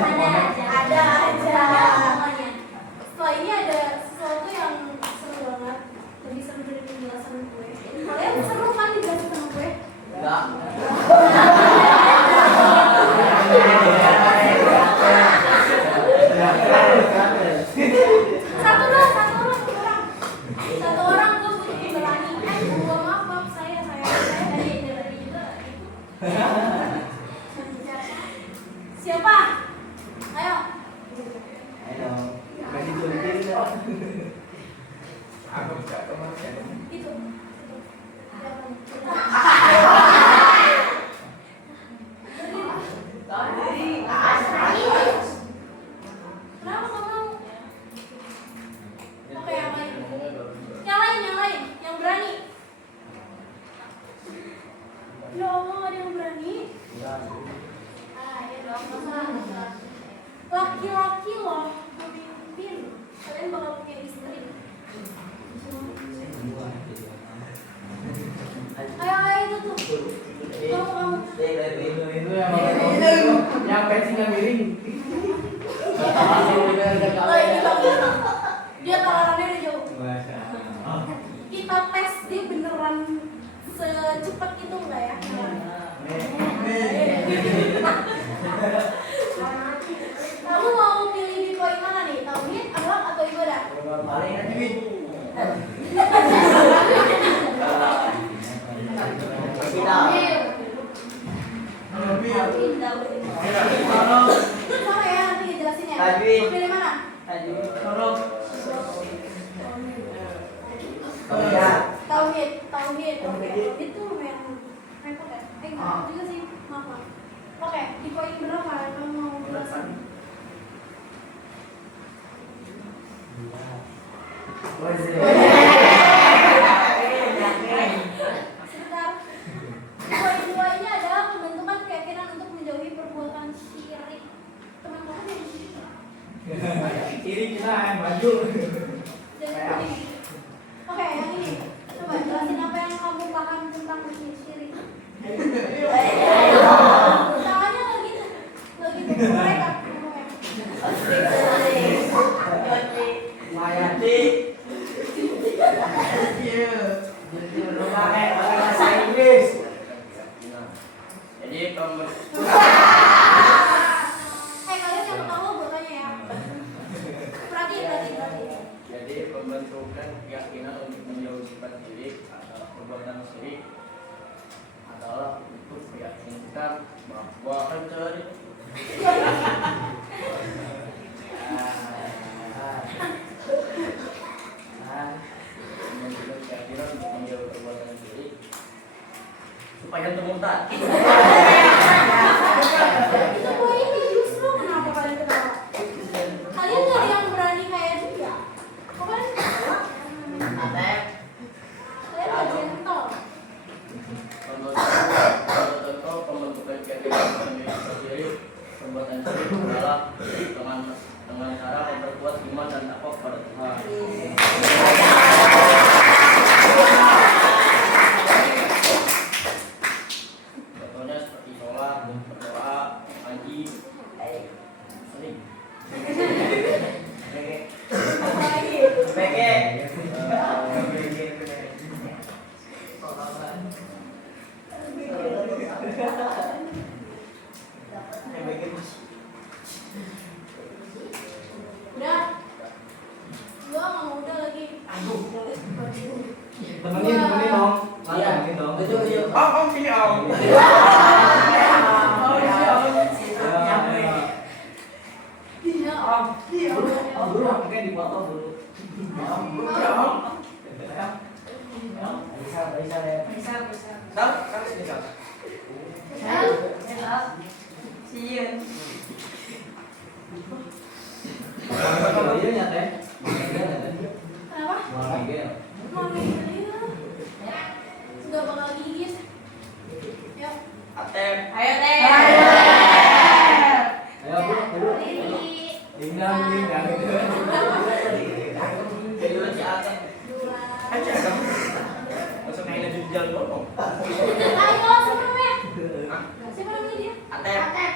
Ada aja. Semuanya. Setelah ini ada sesuatu yang seru banget, lebih seru dari penjelasan gue. Kalian seru kan dijelasin sama gue? Enggak. Satu orang gue butuh berani. Maaf saya dari juga. Siapa? Ayo. Ayo. Kasih gunting dong. Itu. Kenapa nggak mau? Oke, yang lain. Yang berani. Ya Allah, ada yang berani. Ya dong, masa laki-laki loh pemimpin. Kalian bakal punya istri. Ayo itu tuh. Kamu. Itu yang pensi nggak miring. Oh ini bagus. Dia tawarannya udah jauh. Kita tes dia beneran secepat itu enggak ya? Kamu mau pilih di poin mana nih? Tauhid, akhlak atau ibadah? Paling aja Win. Kita. Sama ya, nanti dijelasin ya. Tajwid. Pilih mana? Tolong. Tauhid. Tauhid tuh lumayan repot ya? Enggak juga sih, maaf. Oke, di poin berapa kamu mau jelasin? Sebentar. Poin 2 ini adalah pembentukan keyakinan untuk menjauhi perbuatan syirik. Teman kamu yang syirik. Kiri kita yang baju. Jadi ini. Oke, yang ini. Coba jelasin apa yang kamu paham tentang syirik. Tangannya lagi mereka ngomongnya. Mayati. Jadi berubah kayak bahasa Inggris. Jadi Kalian yang tahu gue tanya ya. Perhatiin. Jadi pembentukan keyakinan untuk menjauhi sifat syirik atau perbuatan syirik adalah untuk meyakinkan bahwa mencari pembentukan keyakinan untuk menjauhi perbuatan syirik supaya termurtad. Itu poinnya justru kenapa kalian ketawa? Kalian nggak ada yang berani kayak dia. Kok kalian ketawa? Kalian nggak ada yang ketawa. Pembentukan keyakinan untuk menjauhi sifat syirik perbuatan syirik adalah dengan cara memperkuat iman dan takwa kepada Tuhan. Contohnya seperti sholat, berdoa, ngaji, sering. Udah. Gua nggak mau udah lagi. temenin dong. Temenin dong. Om sini om. Buru, mungkin dipotong dulu. Bisa. Sal, kan sini sal. Kalau dia nyata. Kenapa? Malah gel. Mami dia nggak bakal gigit. Yuk. Atep. Ayo teh. Ayo, Bu. Tinggal itu. Jadi lagi Atep. Aja kamu. Langsung naik aja di jalan ngomong. Ayo, siapa namanya? Siapa namanya dia? Atep. Atep.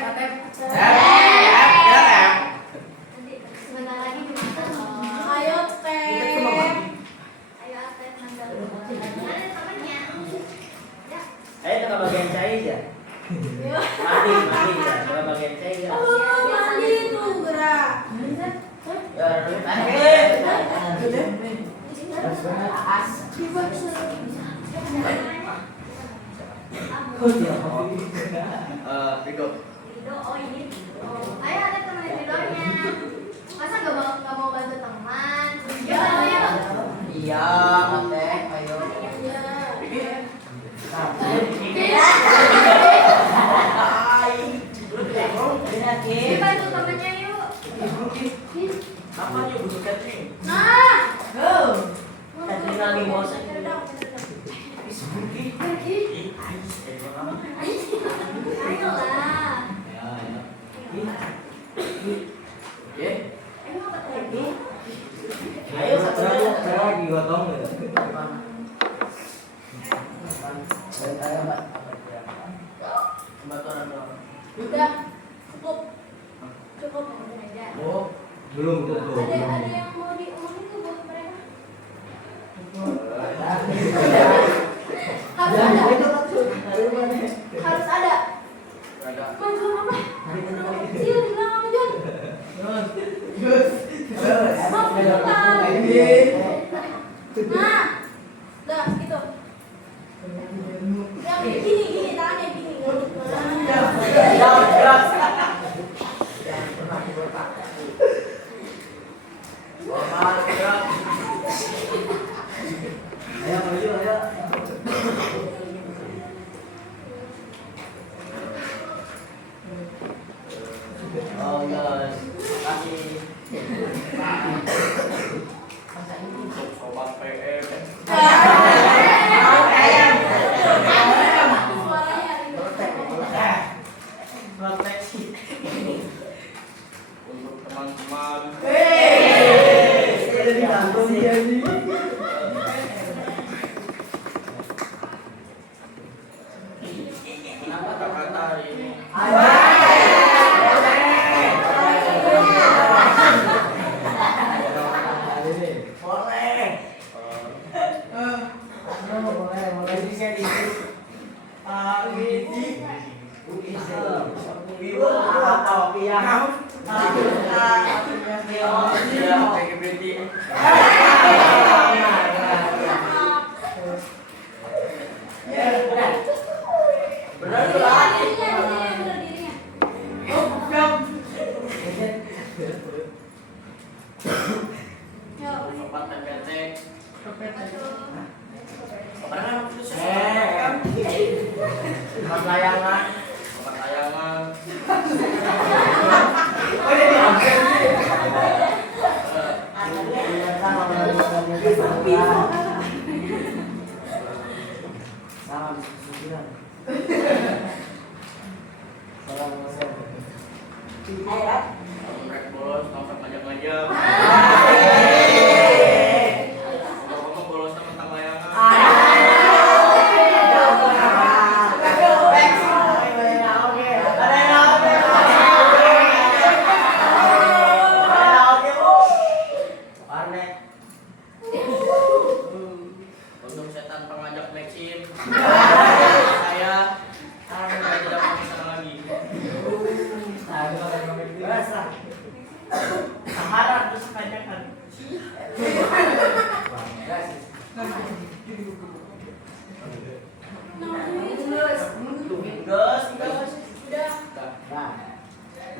Atep. Nanti sebentar lagi juga kita mau. Ayo teh. Ayo Atep nanggal dulu. Ada temennya. Ya. Ayo ke bagian cair ya. Mandi ya. Ke bagian cair ya. Mandi tuh gerak. Rido. Rido, oh ini Rido. Ayo Atep temenin Ridonya. Masa nggak mau bantu teman? Ayo. Iya, Atep, ayo. Ini bantu temennya yuk. Apa nih butuh catering? Nah. Catering lagi bosan. Ayolah. Ayo satu lagi gotong. Udah. Cukup. Oh, belum tutup. Ada yang mau diomongin tuh buat mereka? Harus ada. Maju apa? Kecil bilang sama John. Mau Nah, dah gitu. Yang gini tangannya gini. Ayo maju, ayo. Oh, guys. Kasih. Sobat PM. Proteksi. Untuk teman-teman. Jadi langsung jadi. Kenapa kata-kata hari ini? Sobat PPT. Mas layangan. Sobat layangan. Komplek bolos, komplek ngajak-ngajak. Ngomong bolos sama tentang layangan. Untuk setan pengajak Maxim. Saya tidak mau kesana lagi. Sahara terus kajakan. Gas.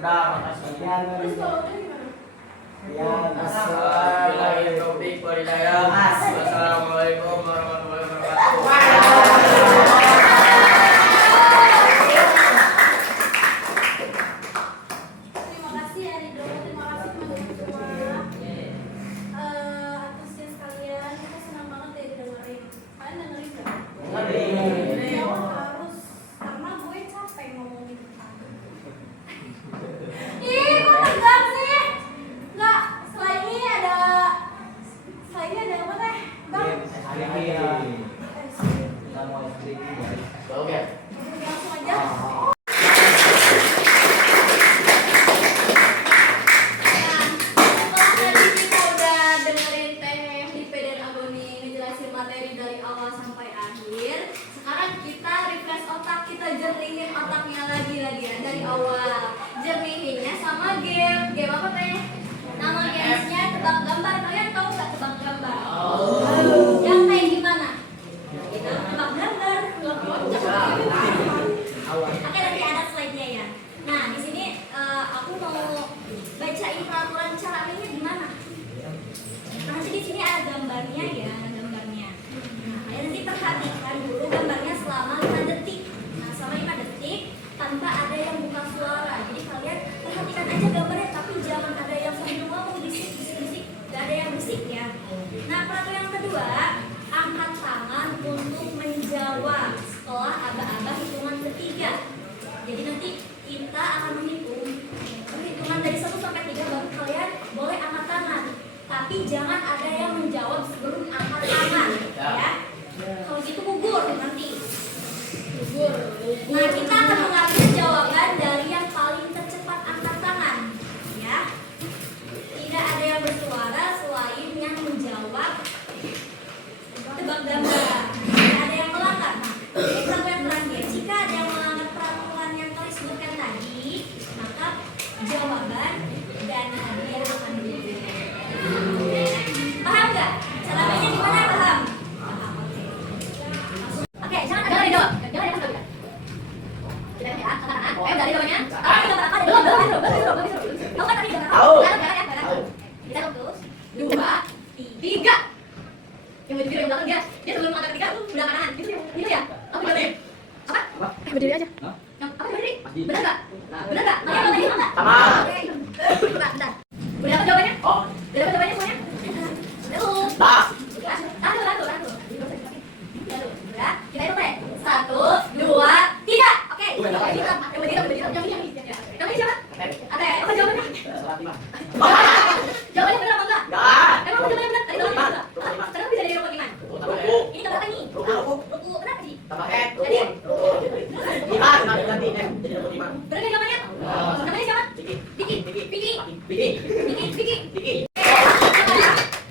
Udah, makasih. Terus kalau udah gimana? Wabillahi taufiq wal hidayah. Wassalamualaikum warahmatullahi wabarakatuh. Terima kasih ya Rido, terima kasih teman-teman semua. Antusias kalian, kita senang banget ya didengerin. Kalian dengerin gambarnya ya, gambarnya. Nah, kalian nanti perhatikan dulu gambarnya selama 5 detik. Nah, selama 5 detik tanpa ada yang buka suara. Jadi kalian perhatikan aja gambarnya, tapi jangan ada yang sambil ngomong bisik, gak ada yang bisik ya. Nah, peraturan yang kedua, angkat tangan untuk menjawab setelah aba-aba hitungan ketiga. Jadi nanti kita akan menghitung perhitungan dari 1 sampai 3 baru kalian boleh angkat tangan. Tapi jangan ada yang menjawab sebelum angkat tangan ya. Kalau gitu gugur nanti. Gugur. Nah, kita akan mengambil jawaban dari yang paling tercepat angkat tangan ya. Tidak ada yang bersuara selain yang menjawab tebak gambar. Tidak ada yang melanggar. Ini peraturan yang terakhir. Jika ada yang melanggar peraturan yang telah disebutkan tadi, maka jawaban dan hadiah akan diberikan. Paham nggak? Cara mainnya gimana? Paham? Paham. Oke, jangan ada yang jawab. Jangan ada yang jawab. Kita ya, angkat-angkat. Udah ada jawabannya? Gambar apa? Belum. Tahu kan tadi gambar apa? Tahu. Kita terus 2, 3. Yang mau yang belakang dia sebelum angkat ketiga udah angkat tangan. Gitu ya? Apa berdiri? Apa? Berdiri aja. Yang apa berdiri? Benar nggak? Benar nggak? Kalian tahu tadi nggak? Sama. Oke. Coba, bentar. Udah dapat jawabannya? Oh. Udah dapat jawabannya semuanya? Belum. Nah. Tahan. Udah, kita hitung deh. 1, 2, 3. Oke. Yang berdiri. Yang ini siapa? Ate. Apa jawabannya? Jawabannya benar apa enggak? Enggak. Emang jawabannya benar? Tadi jawabannya benar. Kenapa bisa jadi rukun iman? Ruku. Ini gambar apa nih? Ruku. Ruku kenapa sih? Tambah N. Jadi, Iman. Nanti N. Jadi dapat iman. benar kan jawabannya? Namanya siapa? Diki. Diki.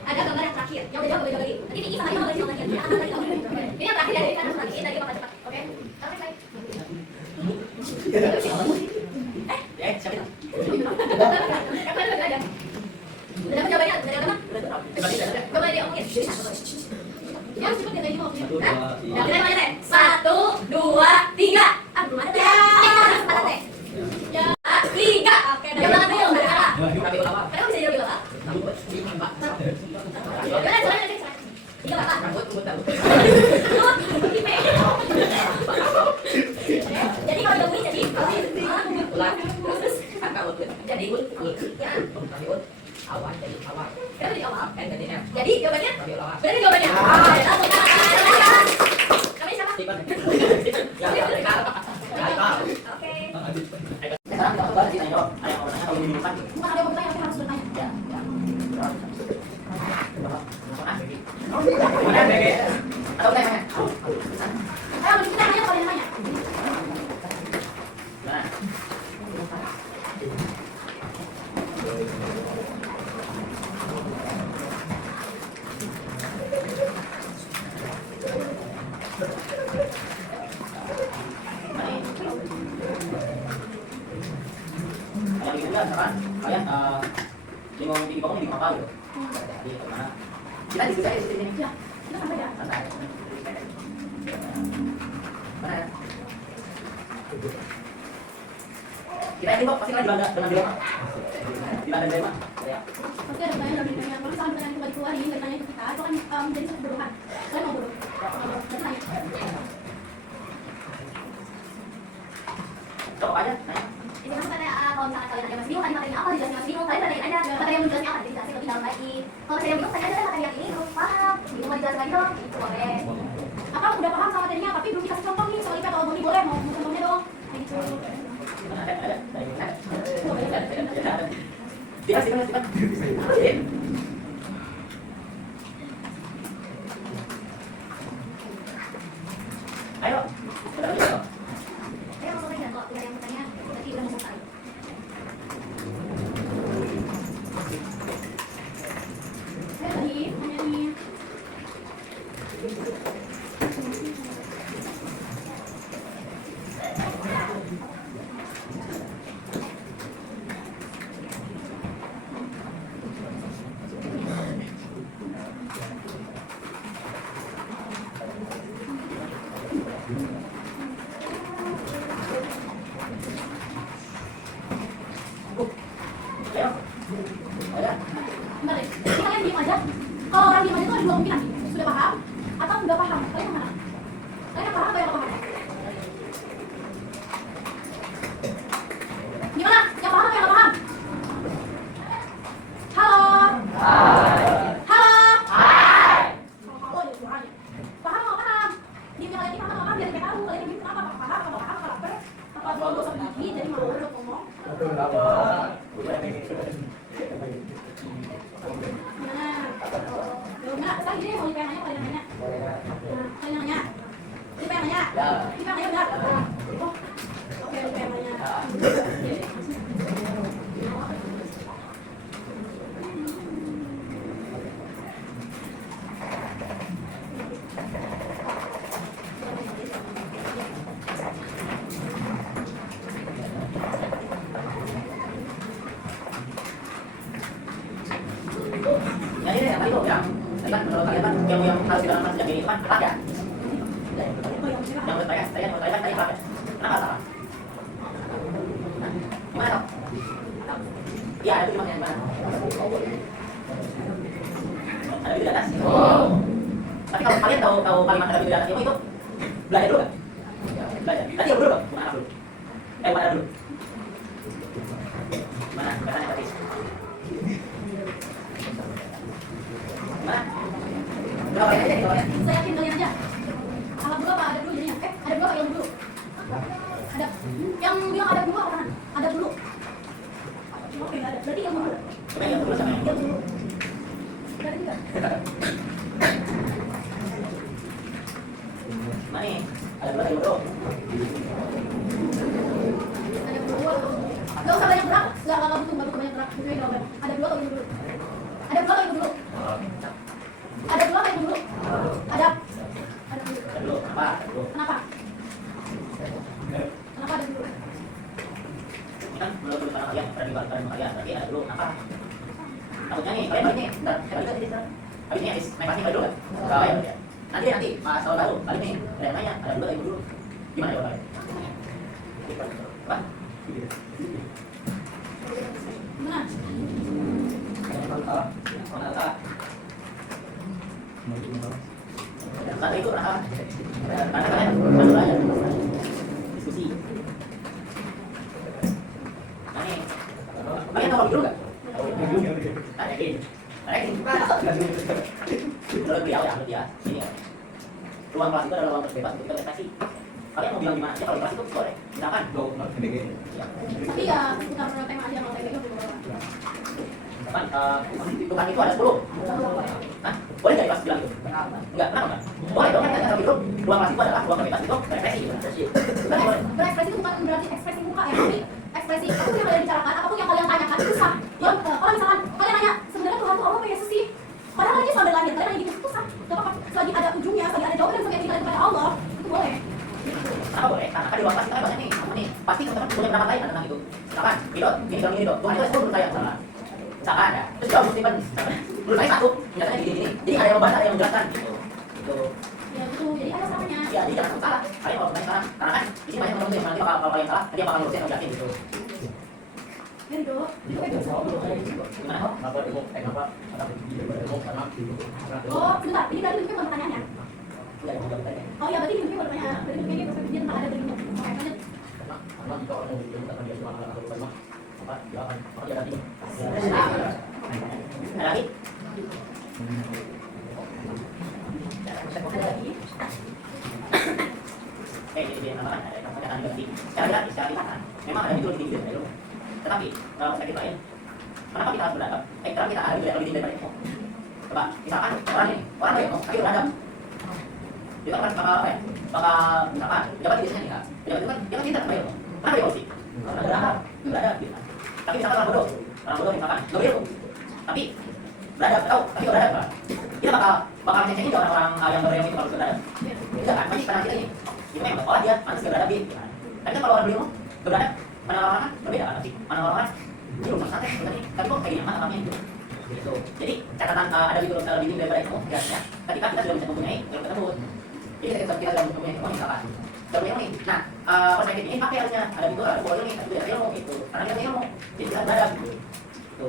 Ada gambar yang terakhir. Yang udah jawab boleh jawab lagi. Nanti Diki sama Ima boleh jawab lagi. Ini yang terakhir dari kanan lagi. Dari papan cepat. Oke? Siapa itu? Yang mana udah ada? Udah dapat jawabannya? Udah dapat apa? Jawabannya dia mungkin. Ya, cepet kita ini mau. Nah, kita tanya deh. 1, 2, 3. Ah, belum ada. Ada teh. 3. Oke, yang belakang dulu. Ada apa? Kenapa bisa jadi apa? Gimana caranya nanti? Tiga apa? Jadi kalau digabungin jadi terus jadi Awal jadi awal. kenapa jadi awal? N jadi M. Jadi jawabannya? Tapi awal. Berarti jawabannya? Namanya siapa? Stephen. Ya. Oke. Sekarang kita coba sih ayo. Ayo mau nanya kalau ini bukan. Bukan ada yang bertanya, tapi harus bertanya. Ya. Mana Bebe? Atau tanya. Ayo, kita tanya kalau yang nanya. Mana? Kayak gitu kan, misalkan kalian bingung di bangun bingung apa gitu. Jadi kemana? Kita diskusi aja di sini. Ya, kita sampai ya. Santai. Mana ya? Kita ini kok pasti kan dengan dilema. Tidak ada dilema. Ya. Pasti ada pertanyaan dari pertanyaan. Kalau misalnya pertanyaan itu dikeluarin, bertanya ke kita, itu kan menjadi satu bodohan. Kalian mau bodoh? Bertanya. Coba aja, nanya. Ini kan katanya kalau misalkan kalian ada masih bingung tadi materinya apa, dijelasin masih bingung, kalian tanyain aja materi yang menjelaskan apa, dijelasin lebih dalam lagi. Kalau saya yang bingung, tanya aja materi yang ini belum paham, gitu mau dijelasin lagi dong, gitu boleh. Atau udah paham sama materinya, tapi belum dikasih contoh nih, soal IPA atau Boni boleh, mau contohnya dong. Kayak gitu. Tidak, tidak. Ayo, sudah bisa. Saya langsung aja kok, udah yang bertanya, berarti udah mau selesai. Saya tadi nanya nih. Ayo. Ada. Bentar deh, kalian diem aja. Kalau orang diem aja tuh ada dua kemungkinan. Sudah paham atau nggak paham. Kalian yang mana? Kalian yang paham atau yang nggak paham? Gimana? Yang paham atau yang nggak paham? Halo? Halo? Halo ya suaranya. Paham atau nggak paham? Diemnya kalian ini paham atau nggak paham? Biar saya tahu kalian ini kenapa? Apa paham? Apa paham? Apa lapar? Apa belum gosok gigi? Jadi malu udah ngomong. Gimana? Sekarang gini mau pengen nanya, kalian nanya. Nah, kalian nanya. Ini pengen nanya. Ini pengen nanya benar. Oh, oke, ini pengen nanya. Ya ini yang tadi tuh yang tadi kan menurut kalian kan yang harus dilakukan sejak dini itu kan kelas ya. Yang menurut saya kan tadi kelas ya. Kenapa salah? Nah, gimana dong? Iya ada tuh gimana? Ada di atas. Tapi kalau kalian tahu kalimat ada di atas itu belajar dulu kan? Belajar. Tadi dulu dong. Mana dulu? Mana dulu? Mana? Katanya tadi. Mana? Berapa aja nih soalnya? Saya yakin kalian aja. Alat dulu apa ada dulu jadinya? Ada dulu apa yang dulu? Ada. Yang bilang ada dulu apa kan? Ada dulu. Oke, nggak ada. Berarti yang dulu. Coba yang dulu sama yang Yang dulu. Berarti enggak. mana nih? Ada dua yang dulu. Ada dua. Nggak usah banyak gerak. Nggak butuh banyak gerak. Butuhnya jawaban. Ada dua atau yang dulu? Ada dua atau yang dulu? Ada dua atau yang dulu? Ada. Ada dulu. Ada dulu. Kenapa? Kenapa? Kenapa ada dulu? Kan belum dulu karena kalian pernah kalian berarti ada dulu. Kenapa? Takutnya nih kalian balik nih. Bentar, saya balik tadi sekarang. Habis ini habis naik pasti balik dulu kan? Enggak ya. Nanti pas tahun baru balik nih. Ada yang nanya, ada dulu atau yang dulu? Gimana jawabannya? Apa? Gimana? Karena itu kenapa? Karena kalian baru aja diskusi. Nah nih, kalian tahu dulu nggak? Ada yakin? Menurut beliau ya, ini ruang kelas itu adalah ruang terbebas untuk berekspresi. Kalian mau bilang gimana aja kalau kelas itu boleh. Misalkan, Tapi ya bukan tema aja kalau kayak gitu. misalkan Tuhan itu ada 10. Nah, boleh nggak kelas bilang itu? Enggak, kenapa enggak? Boleh dong, kan kalau gitu ruang kelas itu adalah ruang terbebas untuk berekspresi. Berekspresi itu bukan berarti ekspresi muka ya, tapi ekspresi apapun yang kalian bicarakan, apapun yang kalian tanyakan itu sah. Kalau misalkan kalian nanya sebenarnya Tuhan itu Allah apa Yesus sih? Padahal aja sampai lahir, kalian nanya gitu itu sah. Gak apa-apa, selagi ada ujungnya, selagi ada jawaban yang kalian kepada Allah, itu boleh. Kenapa boleh? Karena kan di ruang kelas kita banyak nih. Pasti teman-teman punya pendapat lain tentang itu. Misalkan, Dot, gini dong, Tuhan itu menurut saya salah. Misalkan ya, terus jawab Steven, menurut saya satu, penjelasannya gini. Jadi ada yang membantah, ada yang menjelaskan gitu. Gitu. Ya betul, jadi ada salahnya. Ya, jadi jangan salah. Kalian kalau bertanya sekarang, karena kan ini banyak teman-teman yang nanti kalau kalian salah, nanti bakal ngurusin atau jelasin gitu. Ya Dok, itu kayak bisa. Gimana? Oh, sebentar, ini tadi mungkin bukan pertanyaannya. Enggak ada yang mau tanya. Oh iya, berarti ini mungkin bukan pertanyaan. Berarti mungkin ini perspektifnya tentang ada berikutnya. Oke, lanjut. Ada lagi? Jadi apa kan ada perkataan negatif. Secara dikatakan memang ada itu lebih tinggi dari itu. Tetapi dalam perspektif lain, kenapa kita harus beradab? Kenapa kita harus lebih tinggi daripada itu? Coba, misalkan orang ini baik, tapi beradab. Dia kan bakal apa ya? Bakal misalkan pejabat biasanya nih kan? Pejabat itu kan dia kan cinta sama ilmu. Kenapa dia korupsi? Karena beradab gitu. Tapi misalkan orang bodoh misalkan nggak berilmu, tapi beradab, tahu, tapi nggak beradab kan? Kita bakal ngecengin orang-orang yang berilmu itu kalau beradab. Enggak kan? Pasti pandangan kita ini. Itu memang oh dia pantas nggak beradab gitu kan? Tapi kan kalau orang berilmu nggak beradab, mana orang kan berbeda kan pasti. Mana orang kan dia rumah santai, tapi kok kayak gini mana orangnya gitu. Gitu. Jadi catatan ada gitu lebih tinggi daripada itu jelasnya. Ketika kita sudah bisa mempunyai ilmu tersebut. Jadi ketika kita sudah mempunyai ilmu misalkan sudah punya ilmu nih. Nah, perspektif ini pakai harusnya ada gitu ada boleh nih, tapi ada ilmu itu. Karena kita ilmu, jadi kita beradab gitu.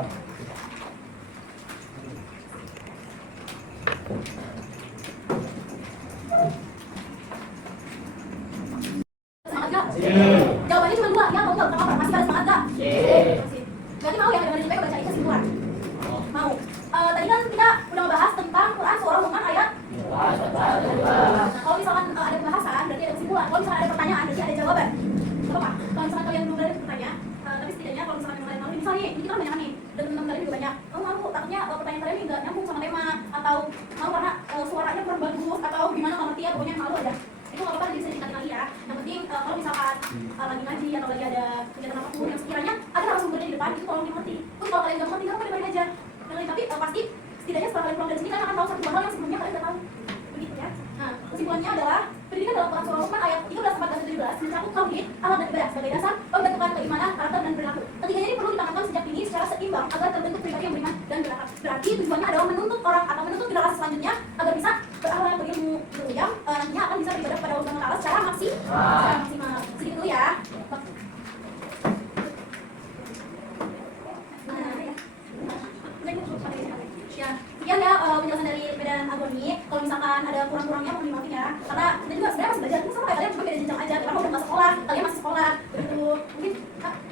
Semangat gak? Jawabannya cuma 2, ya mau nggak? Apa? Masih pada semangat gak? Masih. Berarti mau ya dengerin juga bacain kesimpulan? Mau. Tadi kan kita udah ngebahas tentang Quran surah Luqman ayat. Nah, kalau misalkan ada pembahasan berarti ada kesimpulan. Kalau misalkan ada pertanyaan berarti ada jawaban. Gak apa-apa. Kalau misalkan kalian belum ada bertanya, tapi setidaknya kalau misalkan kalian mau, misal nih, ini kita kan banyak nih, dan teman-teman kalian juga banyak. Kamu mau takutnya pertanyaan kalian ini nggak nyambung sama tema, atau mau karena suaranya kurang bagus, atau gimana nggak ngerti ya, pokoknya malu aja. Itu nggak apa-apa, nanti bisa ditingkatin lagi ya. Yang penting kalau misalkan lagi ngaji atau lagi ada kegiatan apapun yang sekiranya ada narasumbernya di depan, itu tolong dimengerti. Terus kalau kalian nggak mengerti, nggak apa-apa aja. Tapi pasti setidaknya setelah kalian pulang dari sini kalian akan tahu satu hal yang sebelumnya kalian udah tahu. Begitu ya. Nah, kesimpulannya adalah pendidikan dalam Quran surah Luqman ayat 13, 14, dan 17 mencakup tauhid, akhlak dan ibadah sebagai dasar pembentukan keimanan, karakter dan perilaku. Ketiganya ini perlu ditanamkan sejak dini secara seimbang agar terbentuk pribadi yang beriman dan berakhlak. Berarti tujuannya adalah menuntut orang atau menuntut generasi selanjutnya agar bisa berakhlak, berilmu, yang nantinya akan bisa beribadah kepada Allah Subhanahu wa taala secara maksimal. Segitu dulu ya. Ya, sekian ya penjelasan dari Medan Agoni. Kalau misalkan ada kurang-kurangnya mohon dimaafin ya. Karena kita juga sebenarnya masih belajar, ini sama kayak kalian cuma beda jenjang aja. Karena udah masuk sekolah, kalian masih sekolah. Begitu. Mungkin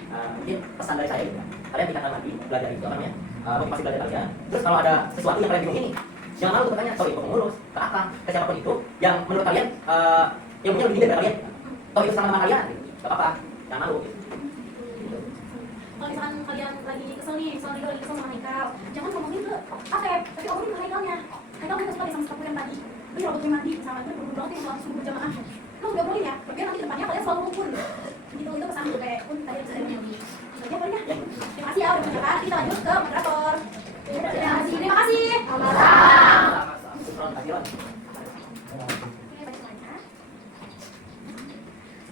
Mungkin pesan dari saya gitu. Kalian tingkatan nanti belajar itu apa namanya? Motivasi belajar kalian. Terus kalau ada sesuatu yang kalian bingung ini, jangan malu untuk bertanya ke pengurus, ke akang, ke siapapun itu yang menurut kalian yang punya lebih tinggi dari kalian. Toh itu sama kalian, gak apa-apa, jangan malu. Gitu. kalau misalkan kalian lagi kesel nih, misal Ridho lagi kesel sama Haikal, jangan ngomongin ke Asep, tapi ngomongin ke Haikalnya. Haikal kan suka sama sepatu yang tadi. Ini robot yang mandi, misalnya itu berburu banget yang langsung berjamaah. Lo udah boleh ya, biar nanti depannya kalian selalu rukun. Gitu itu pesan gue kayak pun tadi bisa nyanyi. Aja boleh ya. Terima kasih ya udah mendengar. Kita lanjut ke moderator. Terima kasih.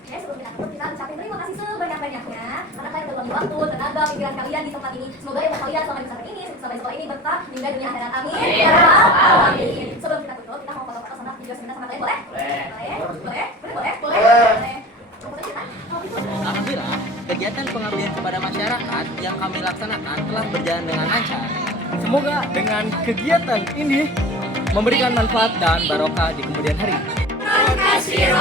Oke, sebelum kita tutup, kita ucapin terima kasih sebanyak-banyaknya karena kalian berbagi waktu, tenaga, pikiran kalian di tempat ini. Semoga ilmu kalian selama di pesantren ini, sampai sekolah ini berkah hingga dunia akhirat. Amin. Ya Rabbal Alamin. Sebelum kita tutup, kita mau foto-foto sama video sebentar sama kalian, boleh? Boleh. Foto kita. Alhamdulillah, kegiatan pengabdian kepada masyarakat yang kami laksanakan telah berjalan dengan lancar. Semoga dengan kegiatan ini memberikan manfaat dan barokah di kemudian hari. Terima kasih.